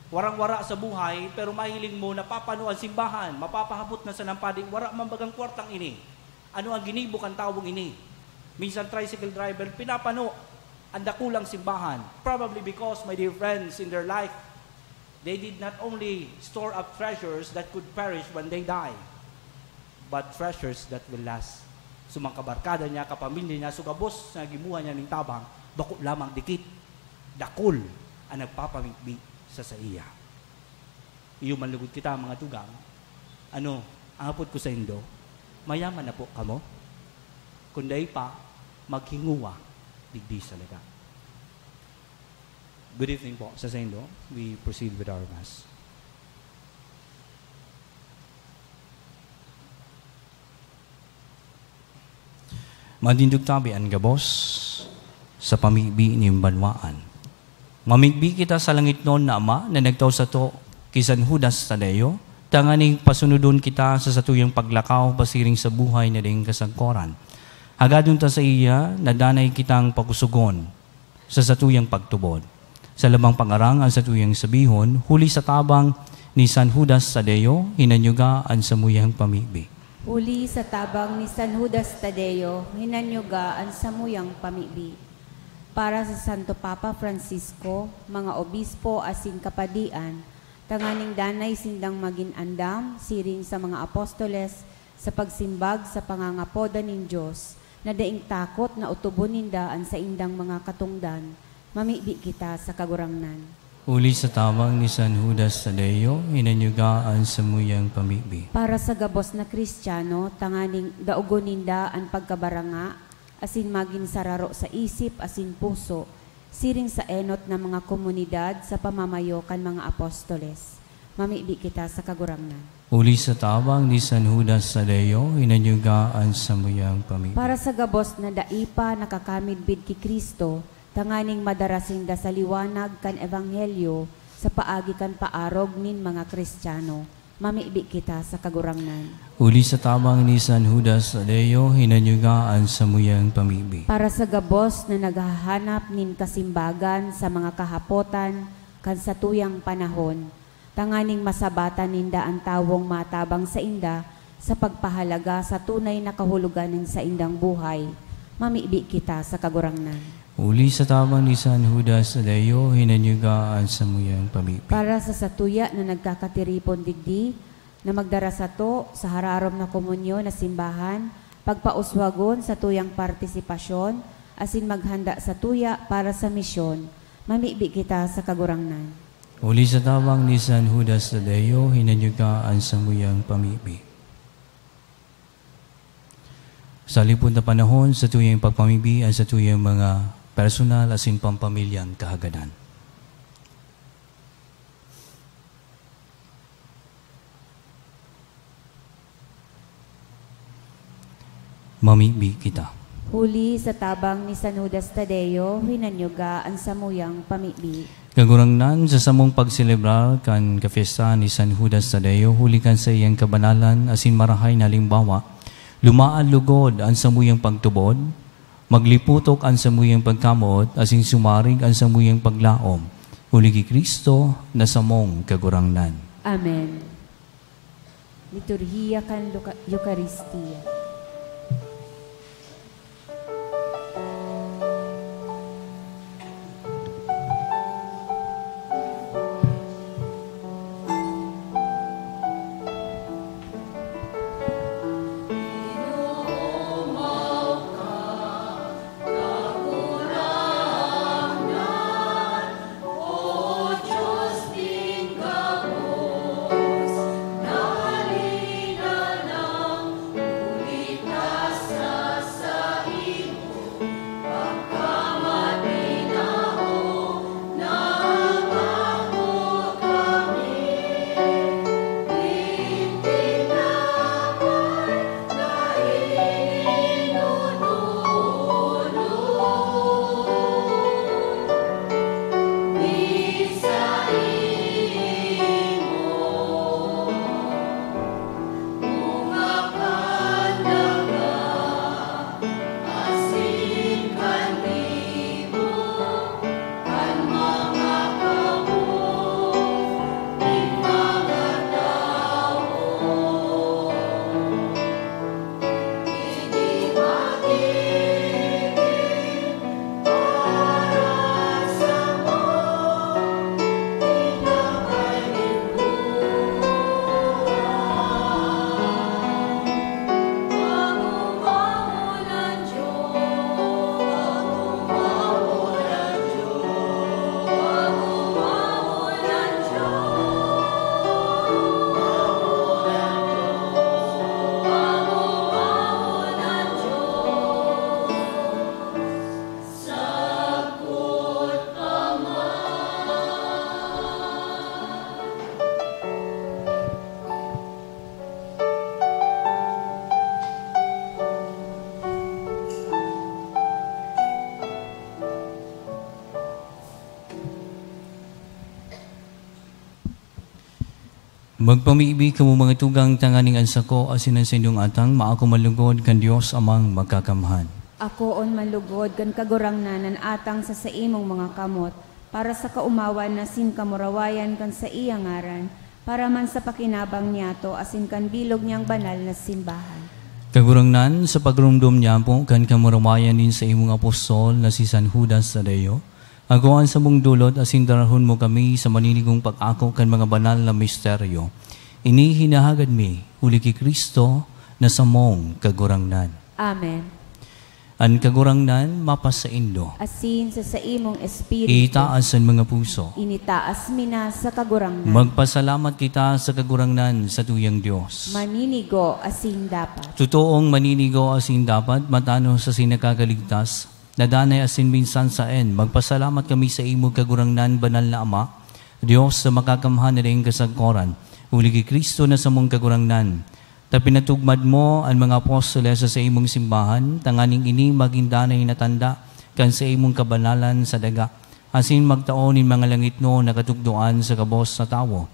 warang-wara sa buhay, pero mahiling mo, napapano ang simbahan, mapapahabot na sa nampading, wara mambagang kwartang ini. Ano ang ginibo kan tawong ini? Minsan tricycle driver, pinapano ang dakulang simbahan. Probably because, my dear friends, in their life, they did not only store up treasures that could perish when they die, but treasures that will last. So mga kabarkada niya, kapamilya niya, sugabos na gimuha niya ng tabang, bako lamang dikit, dakul ang nagpapamigbi sa iya. Iyo manlugod kita mga tugang, ano, ang hapot ko sa indo, mayaman na po kamo. Kunday pa, maghinguwa, digdi sa laga. Good evening po sa Saindo. We proceed with our Mass. Madindog tabi ang gabos sa pamigbi ni Banwaan. Mamigbi kita sa langit noon na Ama na nagtaw sa to kisan Judas Tadeo, tanganing pasunudon kita sa satuyang paglakaw pasiring sa buhay na ding kasangkoran. Hagadon ta sa iya, nadanay kitang pakusugon sa satuyang pagtubod. Sa labang pangarang ang satuyang sabihon, huli sa tabang ni San Judas Tadeo, hinanyugaan sa muyang pamigbi. Uli sa tabang ni San Judas Tadeo, hinanyugaan sa muyang pamigbi. Para sa Santo Papa Francisco, mga obispo asin kapadian, tanganing danay sindang maging andam, siring sa mga apostoles, sa pagsimbag sa pangangapoda nin Diyos, na daing takot na utubon nindaan sa indang mga katungdan, mamibi kita sa kagurangnan. Uli sa tabang ni San Judas Tadeo, hinanyugaan sa muyang pamigbi. Para sa gabos na Kristiyano, tanganing daugon ninda ang pagkabaranga, asin maging sararo sa isip asin puso, siring sa enot ng mga komunidad sa pamamayo kan mga apostoles. Mamibi kita sa kagurangnan. Uli sa tabang ni San Judas Tadeo, hinanyugaan sa muyang pamigbi. Para sa gabos na daipa nakakamidbid ki Kristo, tanganing madarasinda sa liwanag kan ebanghelyo sa paagi kan paarog nin mga Kristiyano. Mamibi kita sa kagurangnan. Uli sa tabang ni San Judas Tadeo, hinanyugaan sa muyang pamigbi. Para sa gabos na naghahanap nin kasimbagan sa mga kahapotan kan sa tuyang panahon, tanganing masabatan ninda ang tawong matabang sa inda sa pagpahalaga sa tunay na kahulugan nin sa indang buhay. Mamibi kita sa kagurangnan. Uli sa tabang ni San Judas Tadeo, hinanyugaan sa muyang pamigbi. Para sa satuya na nagkakatiripon digdi, na magdara sa to sa hararom na komunyon na simbahan, pagpauswagon sa tuyang partisipasyon, asin maghanda sa tuya para sa misyon, mamibi kita sa kagurangnan. Uli sa tabang ni San Judas Tadeo, hinanyugaan sa muyang pamigbi. Sa lipod na panahon, sa tuyang pagpamigbi at sa tuyang mga personal asin pampamilyang kahagadan. Mamigbi kita. Huli sa tabang ni San Judas Tadeo, hinanyugaan sa muyang pamigbi. Kagurangnan sa samong pagselebrar kan kafiesta ni San Judas Tadeo, huli kan sa iyang kabanalan asin marahay na limbawa, lumaan lugod ang samuyang pagtubod, magliputok ang samuyang pagkamot, asin sumarig ang samuyang paglaom. Uli ki Kristo na samong kagurangnan. Amen. Liturhiya kan Eucharistia. Magpamiibig kamo mga tugang tanganing ansako asin ang sindong atang maako malugod kan Dios amang magkakamhan. Ako on malugod kan kagurangnan atang sa imong mga kamot para sa kaumawan na sin kamurawayan kan sa iyang ngaran para man sa pakinabang niyato asin kan bilog niyang banal na simbahan. Kagurangnan sa pagrumdum niya po kan kamurawayan din sa imong apostol na si San Judas Tadeo. Agawan sa mong dulot asin darahon mo kami sa maninigong pag-ako kan mga banal na misteryo. Ini hinahagad mi uli ki Kristo na sa mong kagurangnan. Amen. An kagurangnan mapasaindo. Asin sa imong espiritu. Itaas ang mga puso. Initaas mina sa kagurangnan. Magpasalamat kita sa kagurangnan sa tuyang Diyos. Maninigo asin dapat. Totoong maninigo asin dapat matano sa sinakagaligtas. Nadanay asin minsan saen, magpasalamat kami sa imo kagurangnan banal na Ama, Diyos sa makakamhan na rin kasagkoran, uli ki Kristo na sa mong kagurangnan. Ta pinatugmad mo ang mga apostoles sa imong simbahan, tanganing ini magindanay na tanda kan sa imong kabanalan sa daga, asin magtaon in mga langit no nakatugduan sa kabos sa tawo.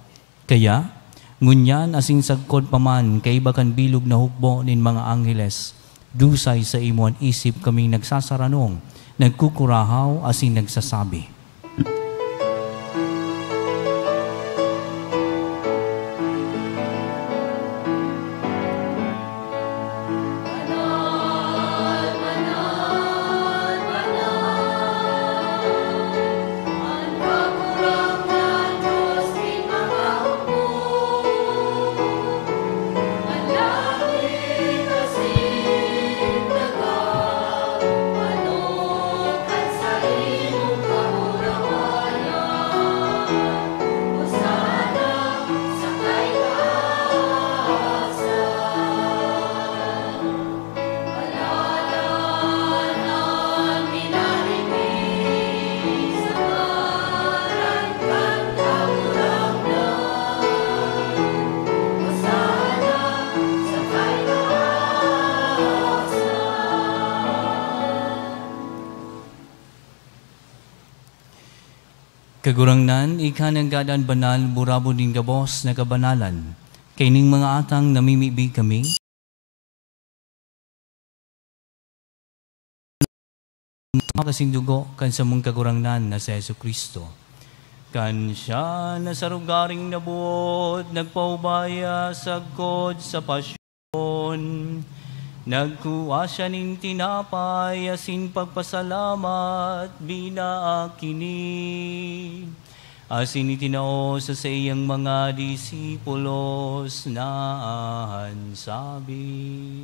Kaya, ngunyan asin sagkod paman, kaiba kan bilog na hukbo nin mga angheles, dusay sa imon isip kaming nagsasaranong, nagkukurahaw asin nagsasabi. Kagurangnan, ikanang gadaan banal, burabo din gabos na kabanalan. Kaining mga atang namimibig kami, makasing dugo kan sa mong kagurangnan na si Yesu Kristo. Kan siya na sa rugaring nabot, nagpaubaya sagkod sa pasyon. Nagkuha siya ning tinapay, asin pagpasalamat, binaakini. Asin itinao sa iyang mga disipulos na sabi.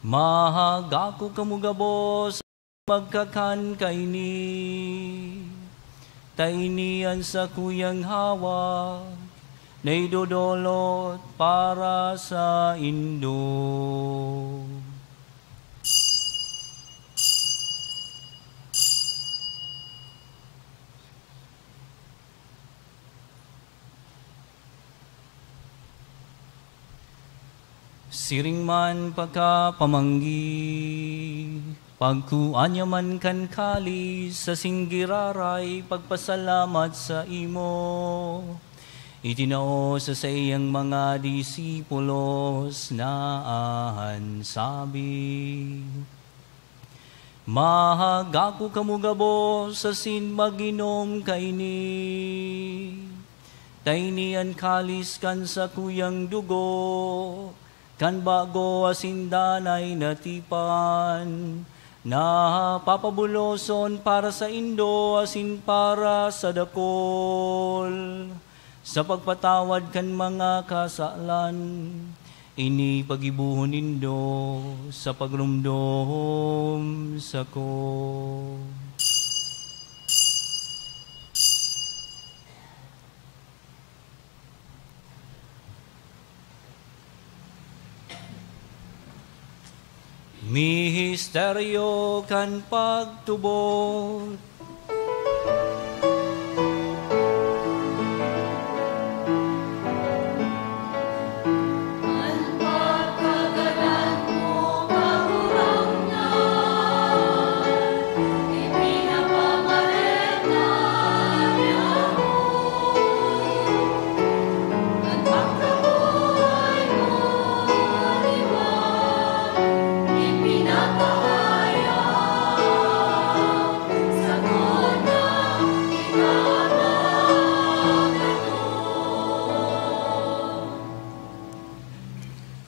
Mahagako kamugabos, magkakan kaini. Tainian sa kuyang hawa, naidodolot para sa Indo. Siring man pagkapamanggi, pagkuanya man kan kali sa singgiraray, pagpasalamat sa imo. Itinao sa iyang mga disipulos na sabi. Mahagako kamugabos asin maginom kaini. Tainian kalis kan sa kuyang dugo, kan bago asin danay natipan. Na papabuloson para sa Indo asin para sa dakol. Sa pagpatawad kan mga kasalan, ini pagibuhon nindo sa pagrumdom sa ko. Misteryo kan pagtubot,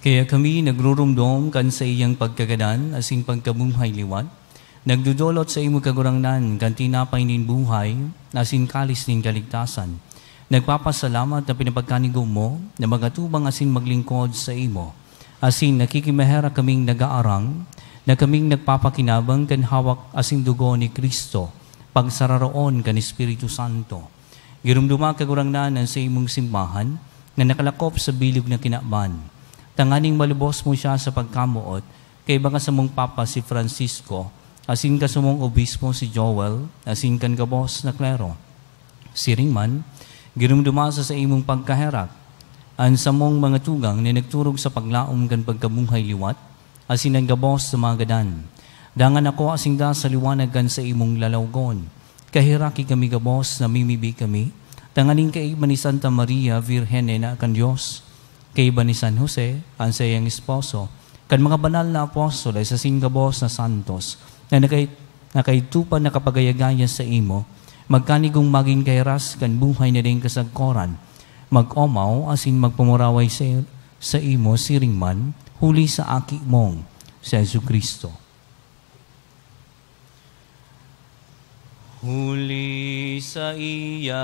Kaya kami nagrurumdom kan sa iyang pagkagadan asin pagkabumhay liwat, nagdudulot sa imo kagurangnan kan tinapay nin buhay, asin kalis nin kaligtasan. Nagpapasalamat na pinapagkanigo mo na magatubang asin maglingkod sa imo. Asin nakikimahera kaming nagaarang, na kaming nagpapakinabang kan hawak asin dugo ni Kristo, pagsararoon kan Espiritu Santo. Girumduma kagurangnan sa imong simbahan, na nakalakop sa bilog na kinaban. Tanganing malubos mo siya sa pagkamuot, kay baka sa mong Papa si Francisco, asin ka sa mong obispo si Joel, asin kan kabos na klero. Siringman, girumdumasa sa imong pagkaherak, an sa mong mga tugang na nagturog sa paglaom kan pagkabuhay liwat, asin ang gabos sa mga gadan. Dangan ako asing da sa liwanag kan sa imong lalawgon, kahiraki kami gabos na mimibi kami, tanganing kaiba ni Santa Maria Virgene na kan Diyos, kaiba ni San Jose, ang sa iyang esposo, kan mga banal na apostol ay sa singgabos na santos, na nakaitupan na kapagayagaya sa imo, magkanigong maging kairas kan buhay na din kasagkoran, mag-omaw asin magpamuraway sa imo siringman, huli sa aki mong, si Jesu Kristo. Huli sa iya,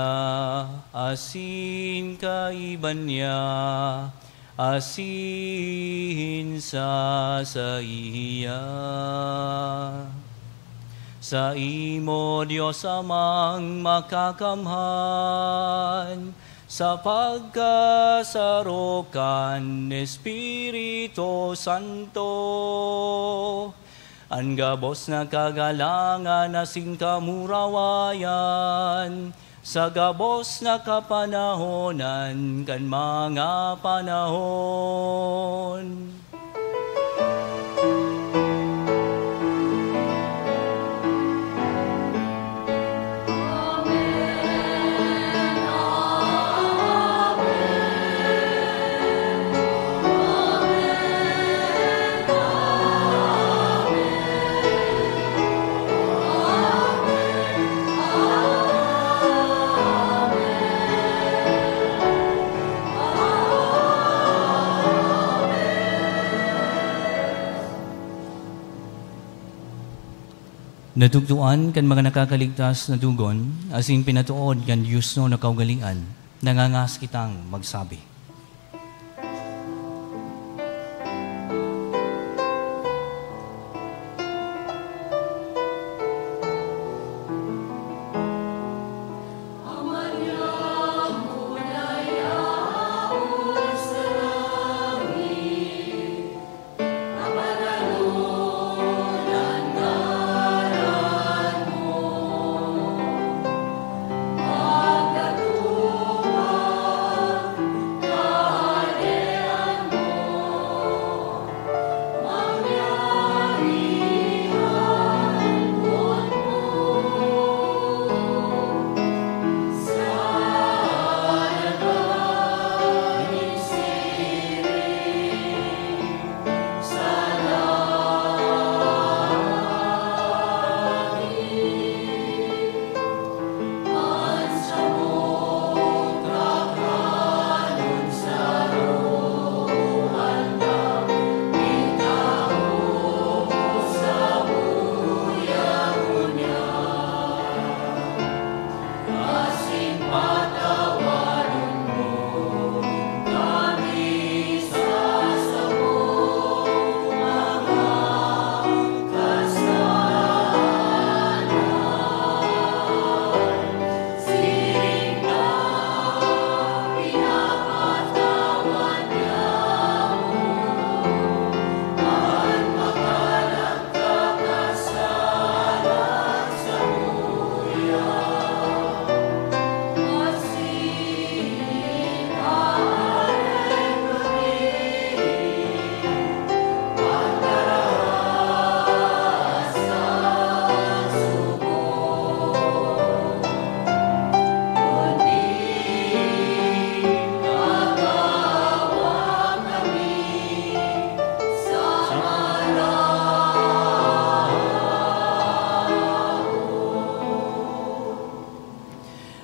asin kaiban niya, asin sa iya. Sa imo Diyos amang makakamhan, sa pagkasarokan Espiritu Santo, ang gabos na kagalangan asin kamurawayan, sa gabos na kapanahonan kan mga panahon. Natugtuan kan mga nakakaligtas na dugon, asin pinatuod kan Diyos no na kaugalian, nangangas kitang magsabi.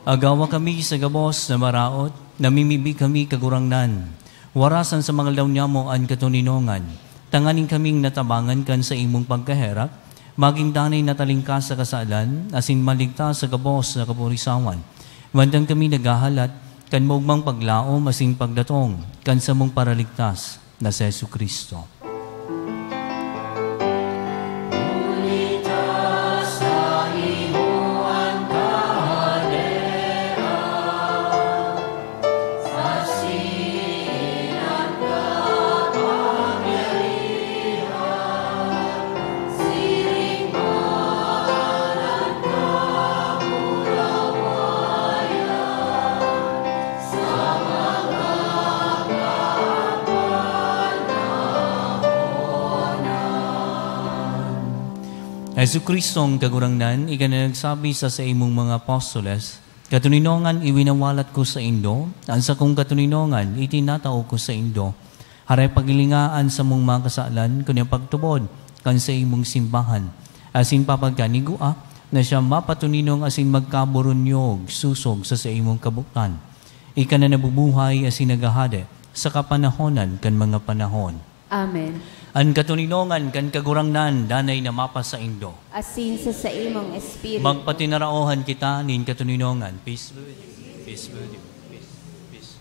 Agawa kami sa gabos na maraot, namimibi kami kagurangnan. Warasan sa mga lawnya mo an katuninongan. Tanganing kaming natabangan kan sa imong pagkaherap, maging danay natalingkas sa kasalan, asin maligtas sa gabos sa kapurisawan. Wandang kami naghahalat, kan maugmang paglaom, asin pagdatong, kan sa mong paraligtas na sa Yesu Kristo. Yesu Kristong kagurangnan, ika na nagsabi sa imong mga apostoles, katuninongan iwinawalat ko sa Indo, ang sa kong katuninongan itinatao ko sa Indo. Haray pagilingaan sa mong mga kasalan, kunya pagtubod, kan sa imong simbahan. Asin papagkanigua, na siya mapatuninong asin magkaburunyog, susog sa imong kabutan. Ika na nabubuhay asin nagahade, sa kapanahonan kan mga panahon. Amen. Ang katuninongan kan kagurangnan danay na mapa sa Indo. Asin sa imong espiritu. Magpatinaraohan kita nin katuninongan. Peace be with you. Peace be with you. Peace. Peace.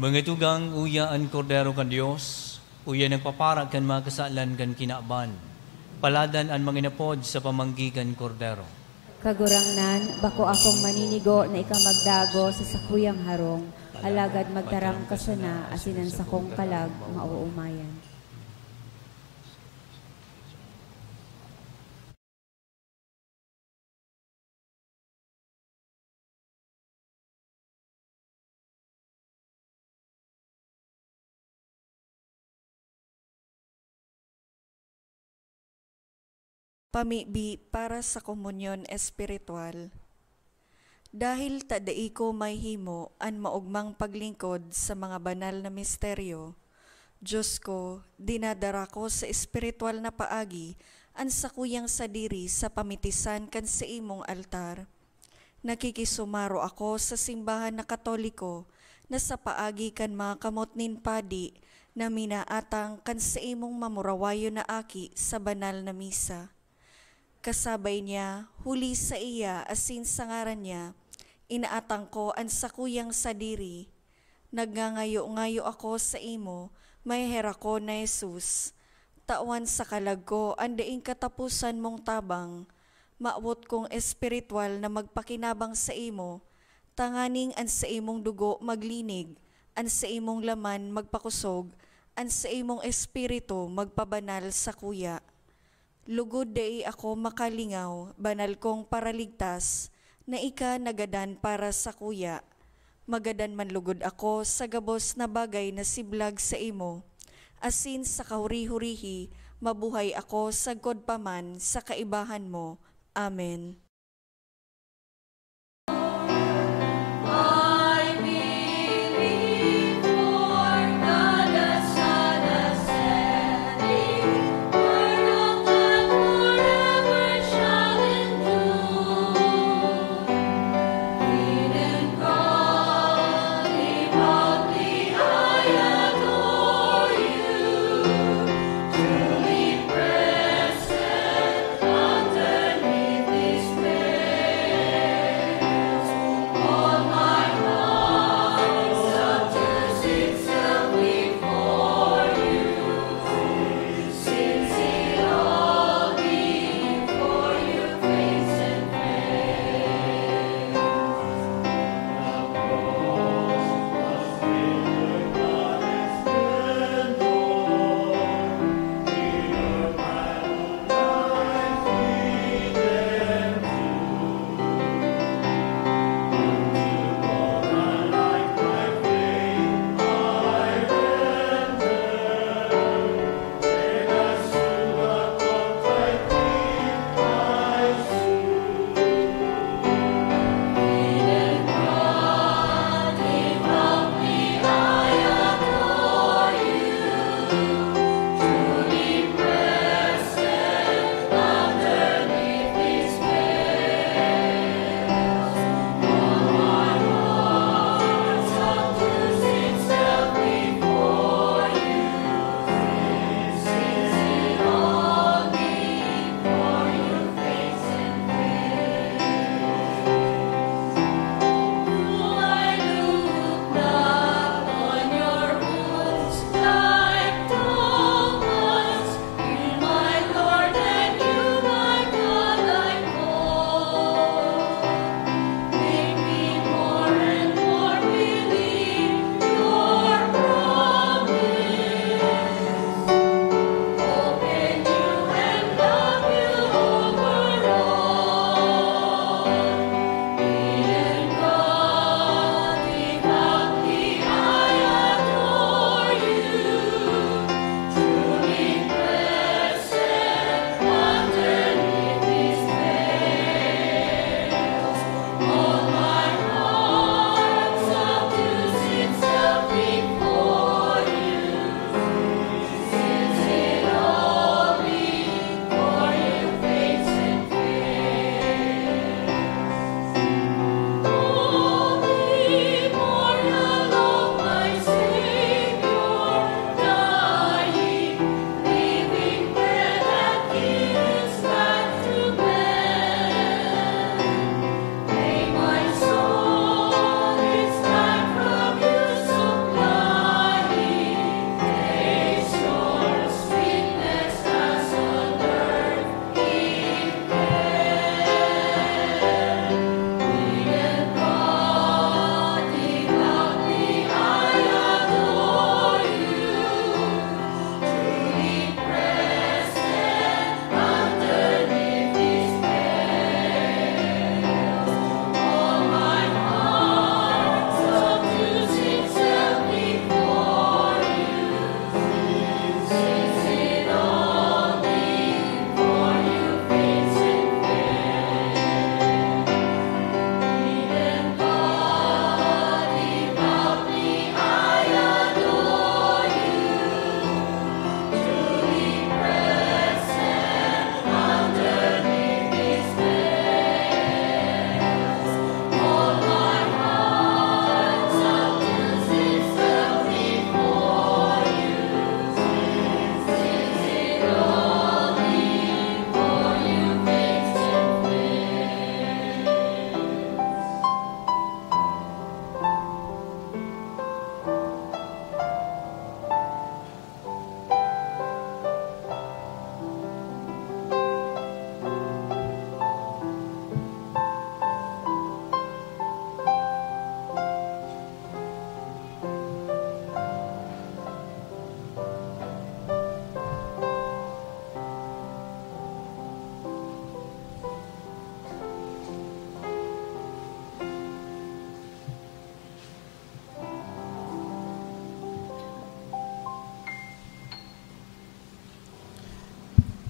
Mga tugang uya ang kordero kan Diyos, uya nagpapara kan mga kasalan kan kinaban, paladan ang mga inapod sa pamanggigan kordero. Kagurangnan, bako akong maninigo na ikamagdago sa sakuyang harong, alagad magtarang kasana asinan sa kong kalag mauumayan. Pamibi para sa komunyon espiritual. Dahil tadai ko may himo an maugmang paglingkod sa mga banal na misteryo, Diyos ko, dinadara ko sa espiritual na paagi an sakuyang sadiri sa pamitisan kan sa imong altar. Nakikisumaro ako sa simbahan na Katoliko na sa paagi kan mga kamot nin padi na minaatang kan sa imong mamurawayo na aki sa banal na misa. Kasabay niya, huli sa iya asin sa ngaran niya, inaatang ko ang sakuyang sadiri. Nagngangayo-ngayo ako sa imo, may hera ko na Jesus. Tawan sa kalag ko, andaing katapusan mong tabang. Maawot kong espiritual na magpakinabang sa imo, tanganing an sa imong dugo maglinig, an sa imong laman magpakusog, an sa imong espiritu magpabanal sa kuya. Lugod dai ako makalingaw, banal kong paraligtas, na ika nagadan para sa kuya. Magadan man lugod ako sa gabos na bagay na siblag sa imo. Asin sa kahuri-hurihi, mabuhay ako sagkod paman sa kaibahan mo. Amen. I believe for God the Son.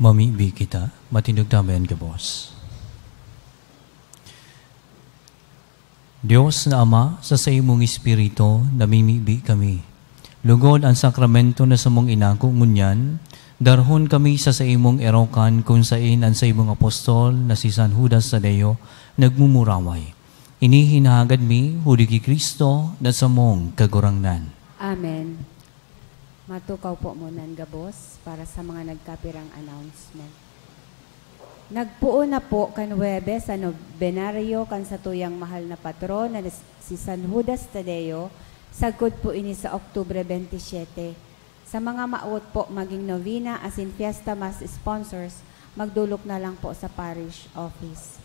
Mamibi kita, matindog tabayan ka, boss. Diyos na Ama, sa imong Espiritu, namimibi kami. Lugod ang sakramento na sa mong inako ngunyan, darhon kami sa imong erokan kung sain ang sa imong apostol na si San Judas Tadeo, nagmumuraway. Inihinahagad mi, huli ki Kristo, na sa mong kagurangnan. Amen. Matukaw po muna nga, boss, para sa mga nagkapirang announcement. Nagpuo na po kan Huwebes sa nobenaryo kan sa tuyang mahal na patron na si San Judas Tadeo, sagod po ini sa Oktubre 27. Sa mga maot po maging novena as in Fiesta Mass sponsors, magdulok na lang po sa parish office.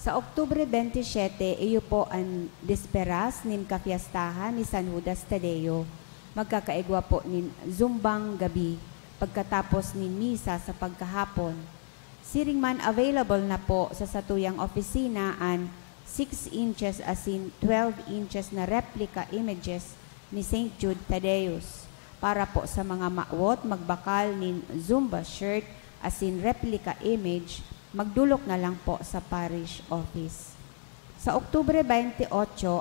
Sa Oktubre 27, iyo po ang disperas nin kafiestahan ni San Judas Tadeo. Magkakaigwa po nin zumbang gabi, pagkatapos nin misa sa pagkahapon. Siring man available na po sa satuyang opisina ang 6 inches as in 12 inches na replica images ni St. Jude Thaddeus. Para po sa mga maawot, magbakal nin Zumba shirt as in replica image, magdulok na lang po sa parish office. Sa Oktubre 28,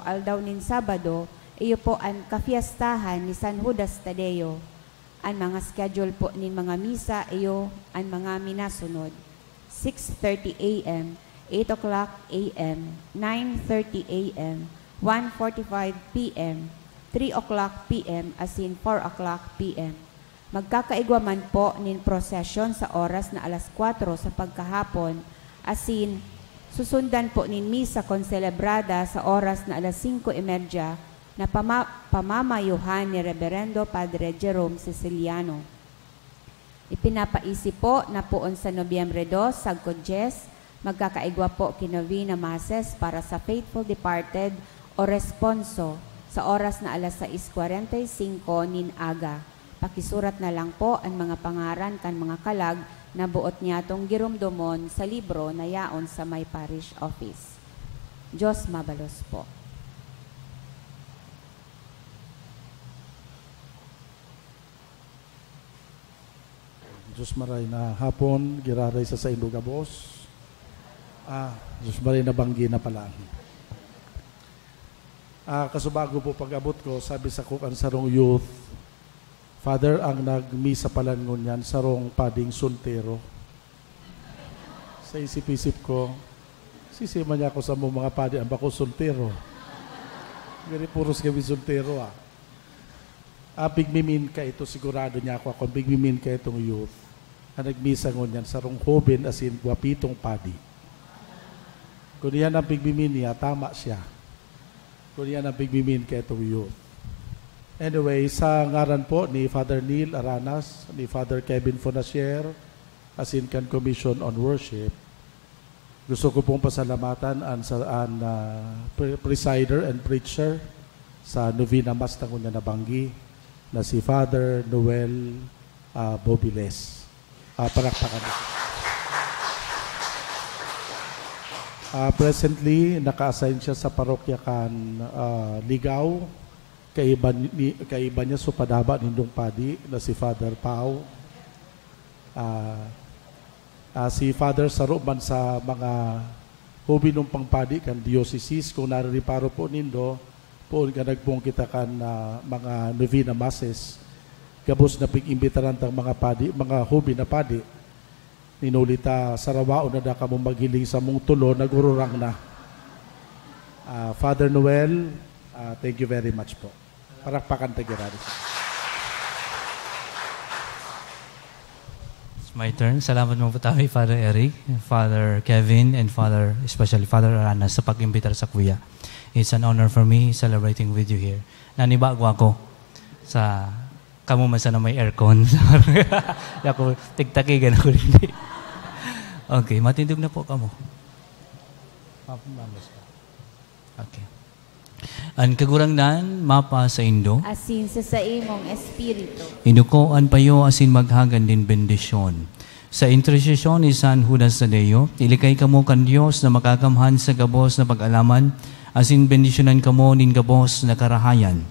aldaw nin Sabado, iyo po ang kafiestahan ni San Judas Tadeo. Ang mga schedule po nin mga misa, iyo ang mga minasunod. 6:30 a.m., 8 o'clock a.m., 9:30 a.m., 1:45 p.m., 3 o'clock p.m., as in 4 o'clock p.m. Magkakaigwa man po nin prosesyon sa oras na alas 4 sa pagkahapon, as in susundan po nin misa konselebrada sa oras na alas 5:30 na pamamayuhan ni Reverendo Padre Jerome Siciliano. Ipinapaisip po na poon sa Nobyembre 2, Sagkodjes, magkakaigwa po kinovena masses para sa faithful departed o responso sa oras na alas 6:45 nin aga. Pakisurat na lang po ang mga pangaran kan mga kalag na buot niya tong girumdomon sa libro na yaon sa may parish office. Diyos mabalos po. Diyos maray na hapon, giraray sa iluga, boss. Diyos maray na banggi na pala. Kasubago po pag-abot ko, sabi sa kukan sarong youth, Father, ang nagmisa pala ngunyan, sarong pading soltero. Sa isip-isip ko, sisima niya ako sa mga padi, ang bako soltero. Gari puros kami soltero bigmimin ka ito, sigurado niya ako, bigmimin ka itong youth. Ang nagmisa ngunyan, sarong hoben as in guwapitong padi. Kung yan ang bigmimin niya, tama siya. Kung yan ang bigmimin ka itong youth. Anyway, sa ngaran po ni Father Neil Aranas, ni Father Kevin Fonasier, as in kan Commission on Worship, gusto ko pong pasalamatan ang presider and preacher sa Novena Mass na kunya na banggi, na si Father Noel Bobiles. Palakpakan. Presently, naka-assign siya sa parokya kan Ligaw. Kaiba niya so padaba nindong padi na si Father Pau. Si Father Saruman sa mga hubinong pangpadi kan diocese, kung naririparo po nindo, poon ka nagpong kita kan mga novena masses, gabos na pig-imbitaran tang mga padi, mga hubi na padi, ninulita sarawao na da ka mong maghiling sa mong tulo, nagururang na. Father Noel, thank you very much po. Parakpakan tagirari. It's my turn. Salamat mo po tayo, Father Eric, Father Kevin, and especially Father Aranas sa pag-imbitar sa kuya. It's an honor for me celebrating with you here. Nanibago ako sa kamumasan na may aircon. Ako, tigtakigan ako rin. Okay, matindog na po kamo. Okay. Ang kagurangnan, mapa sa Indo. Asin sa imong espiritu. Inukoan payo asin maghagan din bendisyon. Sa intercession ni San Judas Tadeo, ilikay kamo kan Diyos na makakamhan sa gabos na pag-alaman, asin bendisyonan kamo nin gabos na karahayan.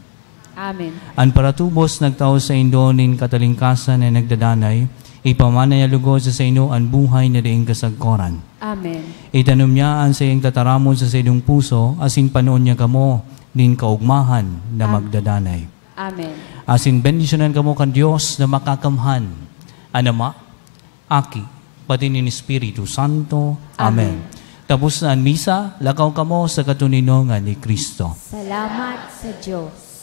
Amen. An paratubos nagtao sa Indo nin katalingkasan na nagdadanay, Ipamanaya lugod sa ino ang buhay na diing kasagkoran. Amen. Itanom niya ang sa iyong tataramon sa iyong puso, asin panoon niya kamo, din kaugmahan na magdadanay. Amen. Asin bendisyonan kamo kan Dios na makakamhan, Anama, Aki, pati ni Espiritu Santo. Amen. Tapos na ang misa, lakaw kamo sa katuninongan ni Kristo. Salamat sa Diyos.